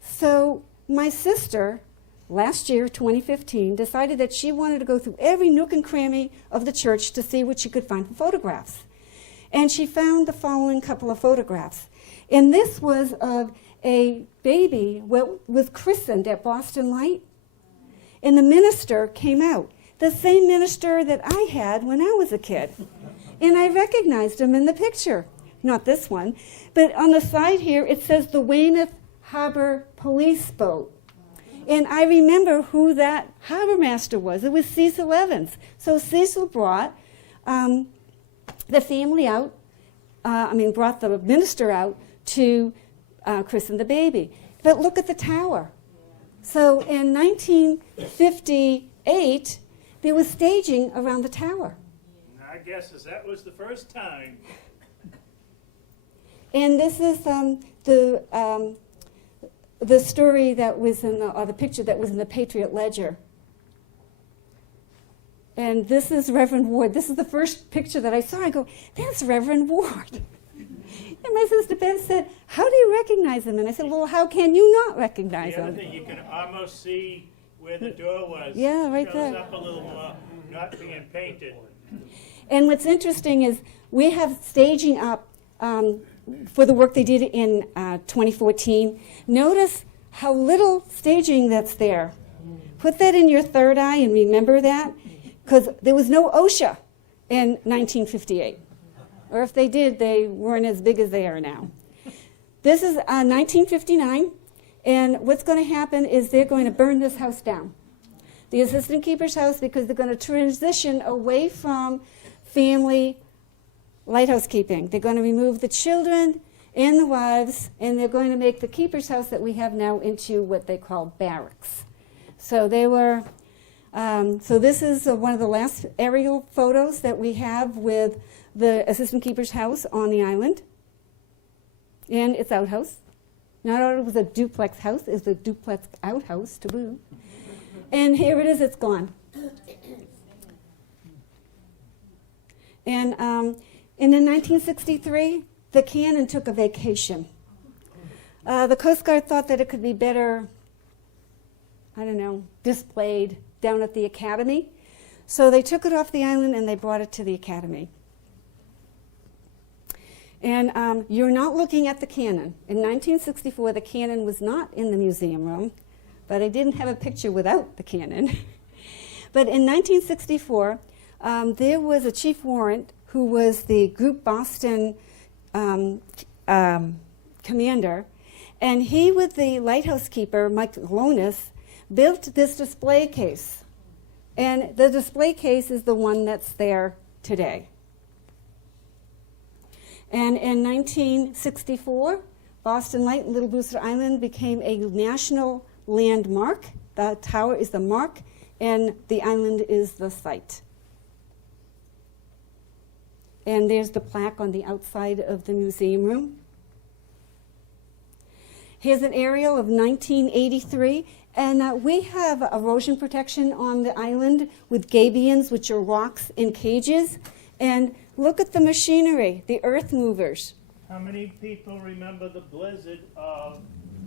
so my sister, last year, 2015, decided that she wanted to go through every nook and cranny of the church to see what she could find for photographs. And she found the following couple of photographs. And this was of a baby was christened at Boston Light. And the minister came out, the same minister that I had when I was a kid. And I recognized him in the picture. Not this one. But on the side here, it says the Weymouth Harbor Police Boat. And I remember who that harbor master was. It was Cecil Evans. So Cecil brought the family out, brought the minister out to christen the baby. But look at the tower. So in 1958, there was staging around the tower. I guess that was the first time. And this is the story that was or the picture that was in the Patriot Ledger. And this is Reverend Ward. This is the first picture that I saw. I go, that's Reverend Ward. And my sister Beth said, how do you recognize him? And I said, well, how can you not recognize The other him? thing, you can almost see where the door was. Yeah, right Shows there. up a little more, not being painted. And what's interesting is we have staging up for the work they did in 2014. Notice how little staging that's there. Put that in your third eye and remember that, because there was no OSHA in 1958. Or if they did, they weren't as big as they are now. This is 1959, and what's going to happen is they're going to burn this house down. The assistant keeper's house, because they're going to transition away from family lighthouse keeping. They're going to remove the children and the wives, and they're going to make the keeper's house that we have now into what they call barracks. So they were, so this is one of the last aerial photos that we have with the assistant keeper's house on the island and its outhouse. Not only was a duplex house, it's a duplex outhouse to boot. And here it is, it's gone. And in 1963, the cannon took a vacation. The Coast Guard thought that it could be better, displayed down at the academy. So they took it off the island and they brought it to the academy. And you're not looking at the cannon. In 1964, the cannon was not in the museum room, but I didn't have a picture without the cannon. But in 1964, there was a chief warrant who was the Group Boston commander, and he, with the lighthouse keeper, Mike Lonis, built this display case. And the display case is the one that's there today. And in 1964, Boston Light and Little Brewster Island became a national landmark. The tower is the mark, and the island is the site. And there's the plaque on the outside of the museum room. Here's an aerial of 1983. And we have erosion protection on the island with gabions, which are rocks in cages. And look at the machinery, the earth movers. How many people remember the blizzard of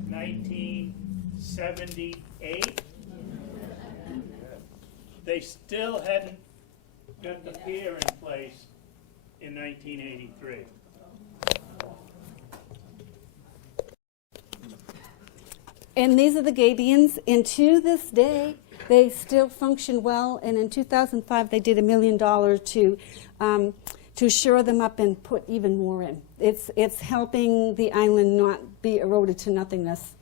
1978? They still hadn't got the pier in place in 1983. And these are the gabions, and to this day, they still function well. And in 2005, they did $1 million to shore them up and put even more in. It's helping the island not be eroded to nothingness.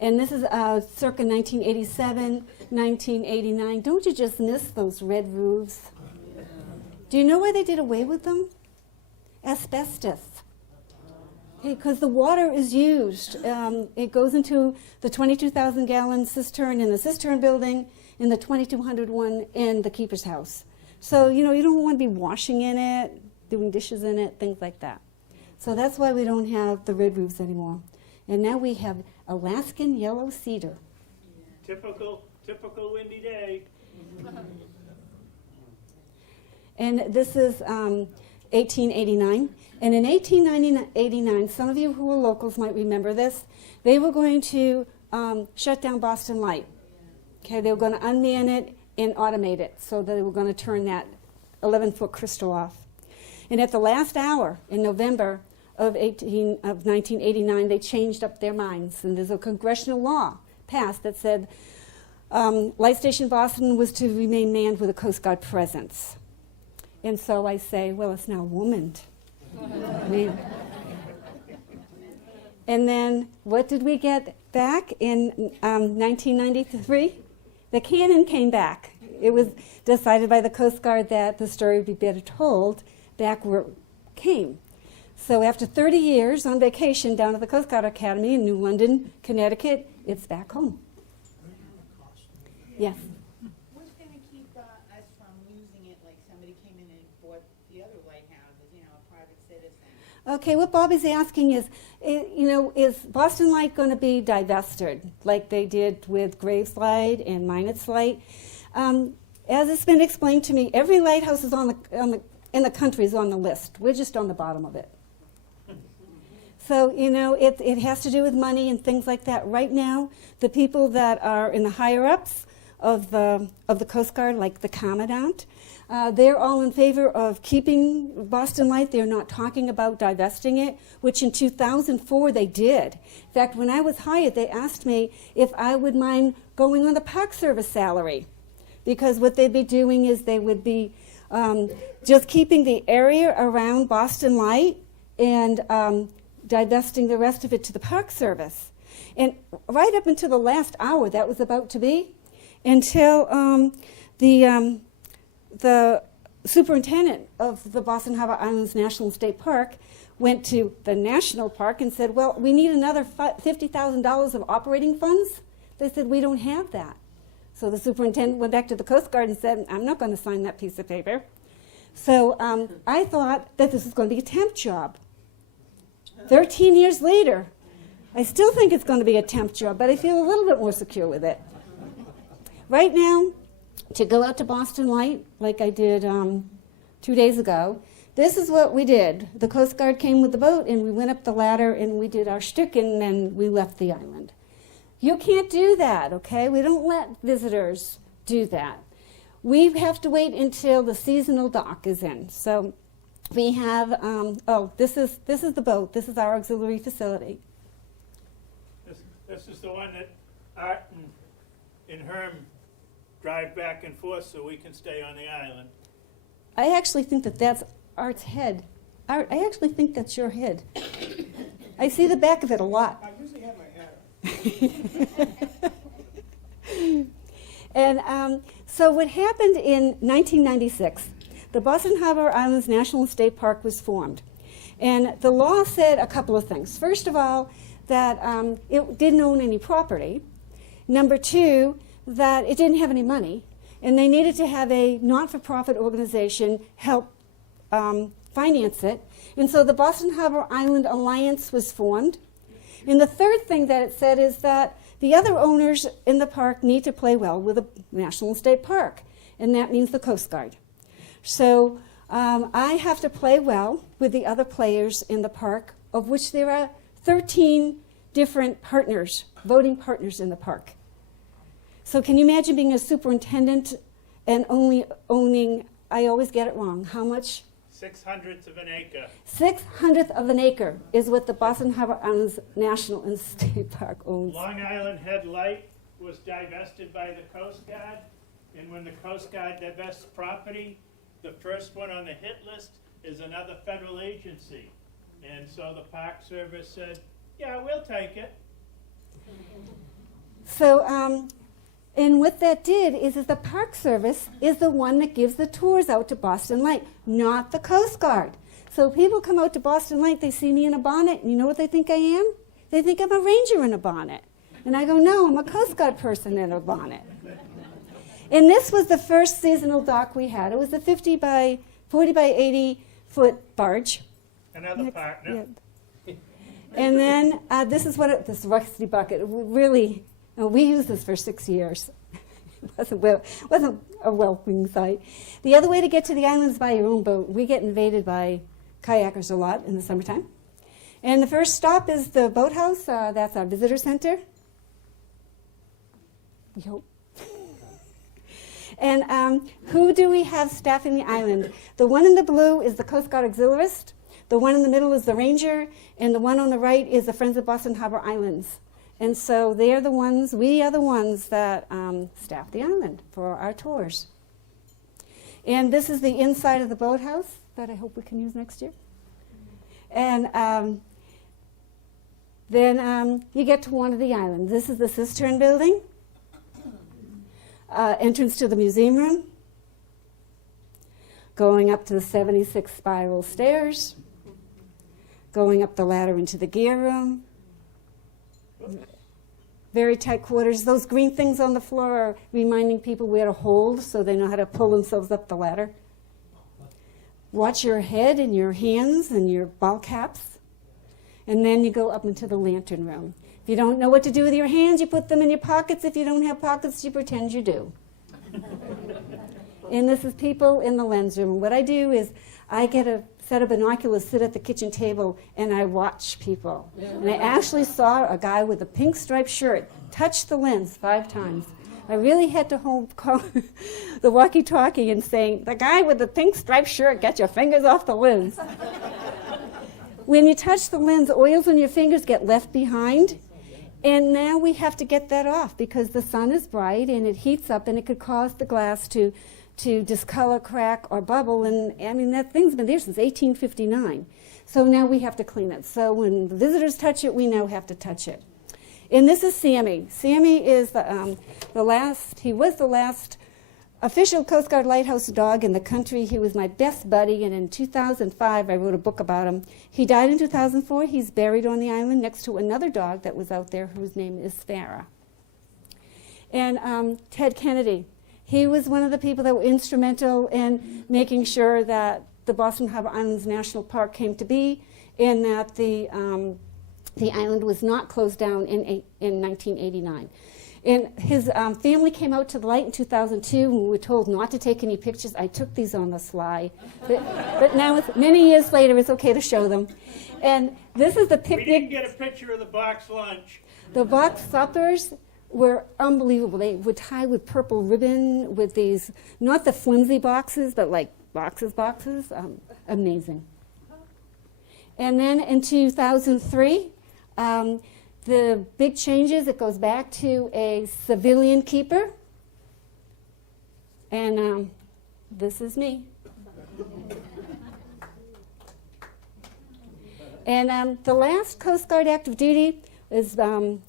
And this is circa 1987, 1989. Don't you just miss those red roofs? Do you know why they did away with them? Asbestos. Because the water is used. It goes into the 22,000-gallon cistern in the cistern building, in the 2,200 one in the keeper's house. So, you don't want to be washing in it, doing dishes in it, things like that. So that's why we don't have the red roofs anymore. And now we have Alaskan yellow cedar. Typical windy day. And this is 1889. And in 1889, some of you who are locals might remember this, they were going to shut down Boston Light. Okay, they were going to unman it and automate it, so that they were going to turn that 11-foot crystal off. And at the last hour in November of 1989, they changed up their minds. And there's a congressional law passed that said Light Station Boston was to remain manned with a Coast Guard presence. And so I say, well, it's now womaned. And then what did we get back in 1993? The cannon came back. It was decided by the Coast Guard that the story would be better told back where it came. So after 30 years on vacation down at the Coast Guard Academy in New London, Connecticut, it's back home. Yes? What's going to keep us from using it like somebody came in and bought the other lighthouses, a private citizen? Okay, what Bobby's asking is, is Boston Light going to be divested like they did with Graves Light and Minot's Light? As it's been explained to me, every lighthouse is in the country is on the list. We're just on the bottom of it. So, it has to do with money and things like that. Right now, the people that are in the higher-ups of the Coast Guard, like the Commandant, they're all in favor of keeping Boston Light. They're not talking about divesting it, which in 2004 they did. In fact, when I was hired, they asked me if I would mind going on the Park Service salary, because what they'd be doing is they would be just keeping the area around Boston Light and divesting the rest of it to the Park Service. And right up until the last hour, that was about to be, until the superintendent of the Boston Harbor Islands National State Park went to the national park and said, well, we need another $50,000 of operating funds. They said, we don't have that. So the superintendent went back to the Coast Guard and said, I'm not going to sign that piece of paper. So I thought that this was going to be a temp job. 13 years later, I still think it's going to be a temp job, but I feel a little bit more secure with it. Right now, to go out to Boston Light, like I did 2 days ago, this is what we did. The Coast Guard came with the boat, and we went up the ladder, and we did our shtick, and then we left the island. You can't do that, okay? We don't let visitors do that. We have to wait until the seasonal dock is in. So we have, this is the boat. This is our auxiliary facility. This is the one that Art and Herm drive back and forth so we can stay on the island. I actually think that that's Art's head. Art, I actually think that's your head. I see the back of it a lot. I usually have my hat on. And so what happened in 1996, the Boston Harbor Islands National State Park was formed. And the law said a couple of things. First of all, that it didn't own any property. Number two, that it didn't have any money. And they needed to have a not-for-profit organization help finance it. And so the Boston Harbor Island Alliance was formed. And the third thing that it said is that the other owners in the park need to play well with the National and State Park, and that means the Coast Guard. So I have to play well with the other players in the park, of which there are 13 different partners, voting partners in the park. So can you imagine being a superintendent and only owning, I always get it wrong, how much? 6/100 of an acre. 6/100 of an acre is what the Boston Harbor Islands National and State Park owns. Long Island Head Light was divested by the Coast Guard, and when the Coast Guard divests property, the first one on the hit list is another federal agency. And so the Park Service said, yeah, we'll take it. So, and what that did is the Park Service is the one that gives the tours out to Boston Light, not the Coast Guard. So people come out to Boston Light, they see me in a bonnet, and you know what they think I am? They think I'm a ranger in a bonnet. And I go, no, I'm a Coast Guard person in a bonnet. And this was the first seasonal dock we had. It was a 40 by 80 foot barge. Another partner. Yeah. And then this is what this rusty bucket. Really, we used this for 6 years. It wasn't a welcoming sight. The other way to get to the island is by your own boat. We get invaded by kayakers a lot in the summertime. And the first stop is the boathouse. That's our visitor center. We hope. And who do we have staffing the island? The one in the blue is the Coast Guard Auxiliarist. The one in the middle is the Ranger. And the one on the right is the Friends of Boston Harbor Islands. And so we are the ones that staff the island for our tours. And this is the inside of the boathouse that I hope we can use next year. And then you get to one of the islands. This is the cistern building. Entrance to the museum room, going up to the 76 spiral stairs, going up the ladder into the gear room. Very tight quarters. Those green things on the floor are reminding people where to hold so they know how to pull themselves up the ladder. Watch your head and your hands and your ball caps. And then you go up into the lantern room. If you don't know what to do with your hands, you put them in your pockets. If you don't have pockets, you pretend you do. And this is people in the lens room. What I do is I get a set of binoculars, sit at the kitchen table, and I watch people. And I actually saw a guy with a pink striped shirt touch the lens 5 times. I really had to call the walkie-talkie and saying, the guy with the pink striped shirt, get your fingers off the lens. When you touch the lens, oils on your fingers get left behind. And now we have to get that off because the sun is bright and it heats up and it could cause the glass to discolor, crack, or bubble. And I mean, that thing's been there since 1859. So now we have to clean it. So when the visitors touch it, we now have to touch it. And this is Sammy. Sammy is he was the last official Coast Guard Lighthouse dog in the country. He was my best buddy, and in 2005 I wrote a book about him. He died in 2004. He's buried on the island next to another dog that was out there whose name is Farah. And Ted Kennedy, he was one of the people that were instrumental in making sure that the Boston Harbor Islands National Park came to be, and that the island was not closed down in 1989. And his family came out to the light in 2002, and we were told not to take any pictures. I took these on the sly. But now, many years later, it's okay to show them. And this is the picnic. We didn't get a picture of the box lunch. The box suppers were unbelievable. They would tie with purple ribbon with these, not the flimsy boxes, but like boxes. Amazing. And then in 2003, the big changes, it goes back to a civilian keeper. And this is me. And the last Coast Guard active duty is Ben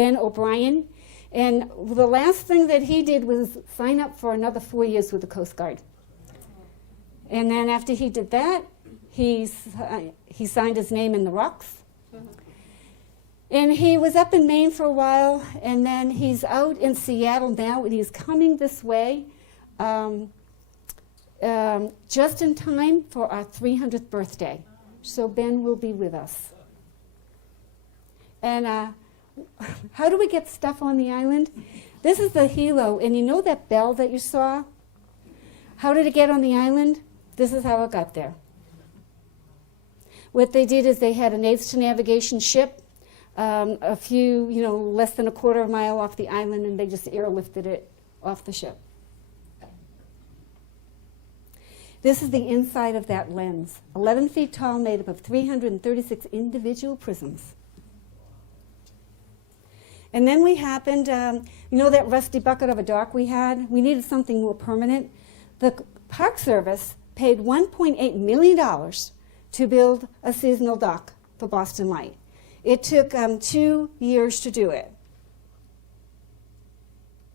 O'Brien. And the last thing that he did was sign up for another 4 years with the Coast Guard. And then after he did that, he signed his name in the rocks. And he was up in Maine for a while, and then he's out in Seattle now, and he's coming this way just in time for our 300th birthday. So Ben will be with us. And how do we get stuff on the island? This is the helo, and you know that bell that you saw? How did it get on the island? This is how it got there. What they did is they had an aids to navigation ship, a few, less than a quarter of a mile off the island, and they just airlifted it off the ship. This is the inside of that lens, 11 feet tall, made up of 336 individual prisms. And then we happened, that rusty bucket of a dock we had? We needed something more permanent. The Park Service paid $1.8 million to build a seasonal dock for Boston Light. It took 2 years to do it.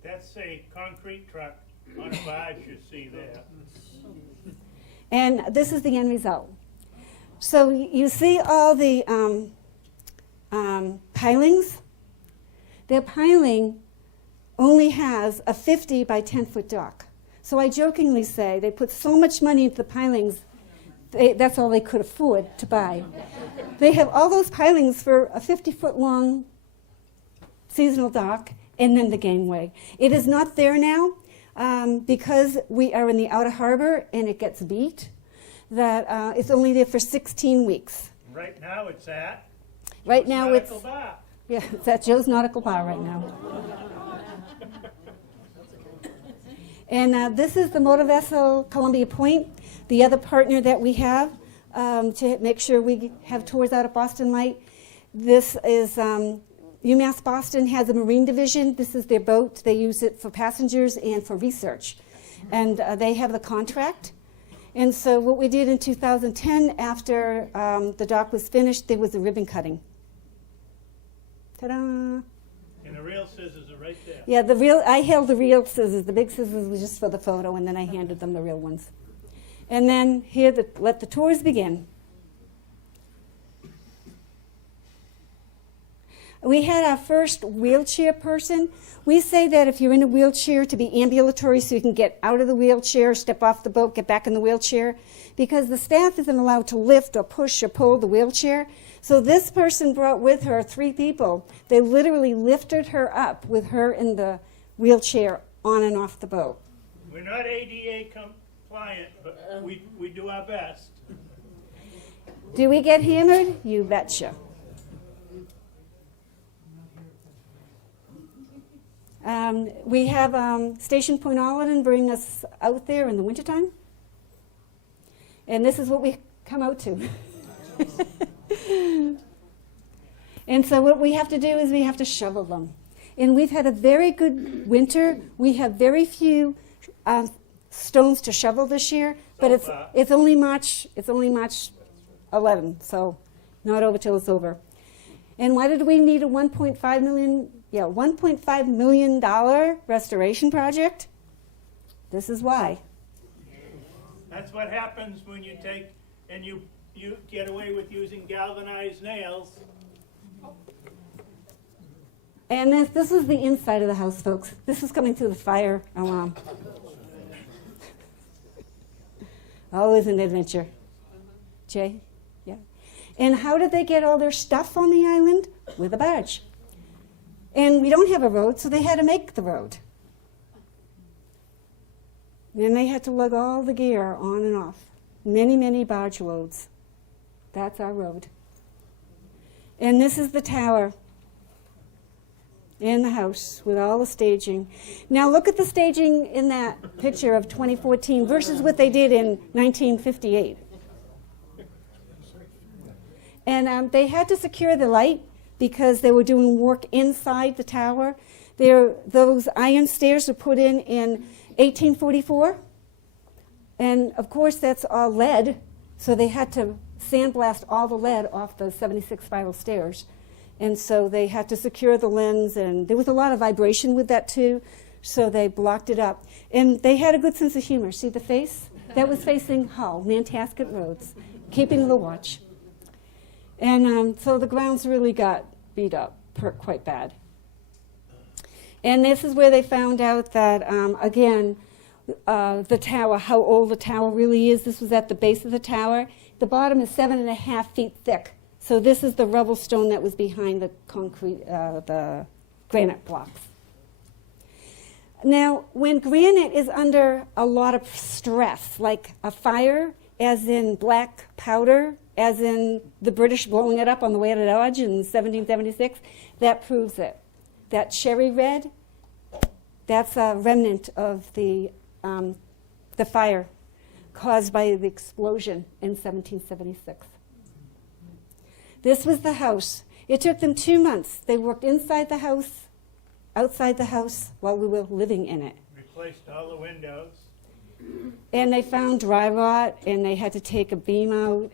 That's a concrete truck on a barge you see there. And this is the end result. So you see all the pilings? Their piling only has a 50 by 10 foot dock. So I jokingly say they put so much money into the pilings, that's all they could afford to buy. They have all those pilings for a 50-foot long seasonal dock and then the gangway. It is not there now because we are in the outer harbor and it gets beat, that it's only there for 16 weeks. Right now it's at Right now it's... Nautical Bar. Yeah, it's at Joe's Nautical Bar right now. And this is the motor vessel Columbia Point, the other partner that we have to make sure we have tours out of Boston Light. This is UMass Boston has a marine division. This is their boat. They use it for passengers and for research. And they have the contract. And so what we did in 2010 after the dock was finished, there was a ribbon cutting. Ta-da! And the real scissors are right there. Yeah, I held the real scissors. The big scissors was just for the photo, and then I handed them the real ones. And then here, let the tours begin. We had our first wheelchair person. We say that if you're in a wheelchair, to be ambulatory so you can get out of the wheelchair, step off the boat, get back in the wheelchair, because the staff isn't allowed to lift or push or pull the wheelchair. So this person brought with her 3 people. They literally lifted her up with her in the wheelchair on and off the boat. We're not ADA compliant, but we do our best. Do we get hammered? You betcha. We have Station Point Alden bring us out there in the wintertime. And this is what we come out to. And so what we have to do is we have to shovel them. And we've had a very good winter. We have very few stones to shovel this year, but it's only March 11, so not over till it's over. And why did we need a $1.5 million restoration project? This is why. That's what happens when you take and you get away with using galvanized nails. And this is the inside of the house, folks. This is coming through the fire alarm. Always an adventure. Jay? Yeah. And how did they get all their stuff on the island? With a barge. And we don't have a road, so they had to make the road. And they had to lug all the gear on and off. Many, many barge loads. That's our road. And this is the tower and the house with all the staging. Now look at the staging in that picture of 2014 versus what they did in 1958. And they had to secure the light because they were doing work inside the tower. Those iron stairs were put in 1844. And of course that's all lead, so they had to sandblast all the lead off the 76 spiral stairs. And so they had to secure the lens, and there was a lot of vibration with that too, so they blocked it up. And they had a good sense of humor. See the face? That was facing Hull, Nantasket Roads, keeping the watch. And so the grounds really got beat up quite bad. And this is where they found out that, again, the tower, how old the tower really is. This was at the base of the tower. The bottom is 7.5 feet thick. So this is the rubble stone that was behind the concrete, the granite blocks. Now, when granite is under a lot of stress, like a fire, as in black powder, as in the British blowing it up on the way to Dodge in 1776, that proves it. That cherry red, that's a remnant of the fire caused by the explosion in 1776. This was the house. It took them 2 months. They worked inside the house, outside the house, while we were living in it. Replaced all the windows. And they found dry rot, and they had to take a beam out.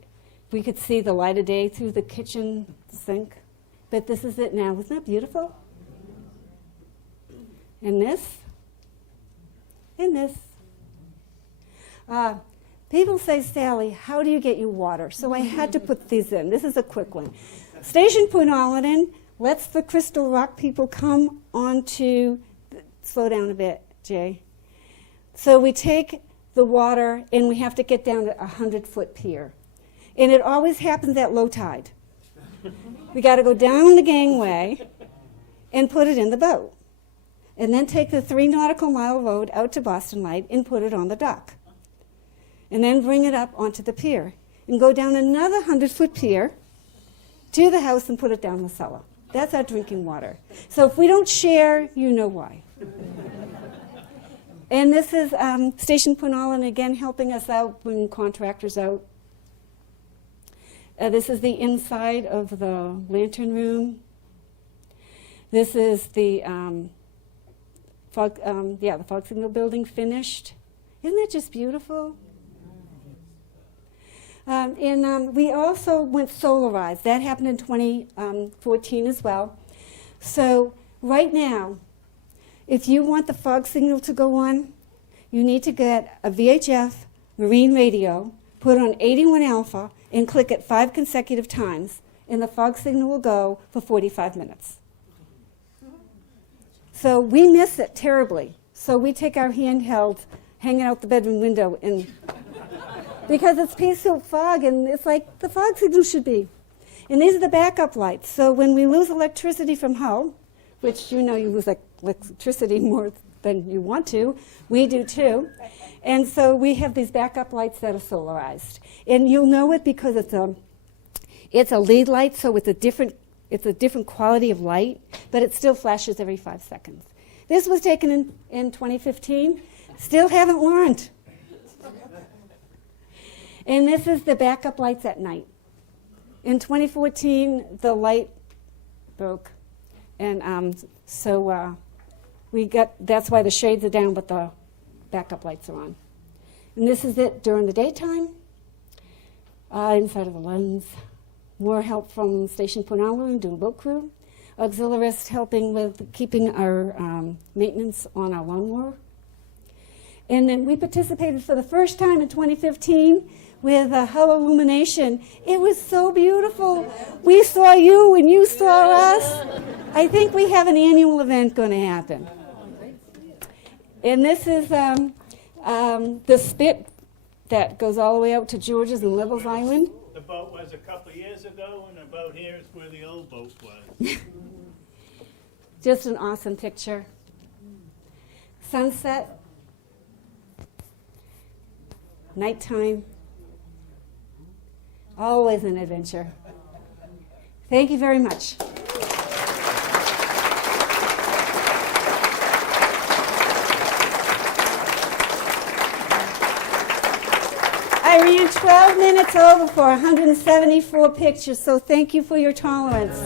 We could see the light of day through the kitchen sink. But this is it now. Isn't that beautiful? And this. And this. People say, Sally, how do you get your water? So I had to put these in. This is a quick one. Station Point Island lets the Crystal Rock people come onto, slow down a bit, Jay. So we take the water and we have to get down to a 100-foot pier. And it always happens at low tide. We got to go down the gangway and put it in the boat. And then take the 3 nautical mile road out to Boston Light and put it on the dock. And then bring it up onto the pier. And go down another 100-foot pier to the house and put it down the cellar. That's our drinking water. So if we don't share, you know why. And this is Station Point Island, again, helping us out, bringing contractors out. This is the inside of the lantern room. This is the the fog signal building finished. Isn't that just beautiful? And we also went solarized. That happened in 2014 as well. So right now, if you want the fog signal to go on, you need to get a VHF marine radio, put on 81 alpha, and click it 5 consecutive times, and the fog signal will go for 45 minutes. So we miss it terribly. So we take our handheld, hang it out the bedroom window, and because it's pea soup fog, and it's like the fog signal should be. And these are the backup lights. So when we lose electricity from Hull, which you know you lose electricity more than you want to, we do too. And so we have these backup lights that are solarized. And you'll know it because it's a lead light, so it's a different quality of light, but it still flashes every 5 seconds. This was taken in 2015. Still haven't learned. And this is the backup lights at night. In 2014, the light broke. And so that's why the shades are down, but the backup lights are on. And this is it during the daytime, inside of the lens. More help from Station Point Island doing boat crew. Auxiliarist helping with keeping our maintenance on our lawnmower. And then we participated for the first time in 2015 with a Hull illumination. It was so beautiful. We saw you and you saw us. I think we have an annual event going to happen. And this is the spit that goes all the way out to George's and Levels Island. The boat was a couple of years ago, and about here is where the old boat was. Just an awesome picture. Sunset. Nighttime. Always an adventure. Thank you very much. I ran 12 minutes over for 174 pictures, so thank you for your tolerance.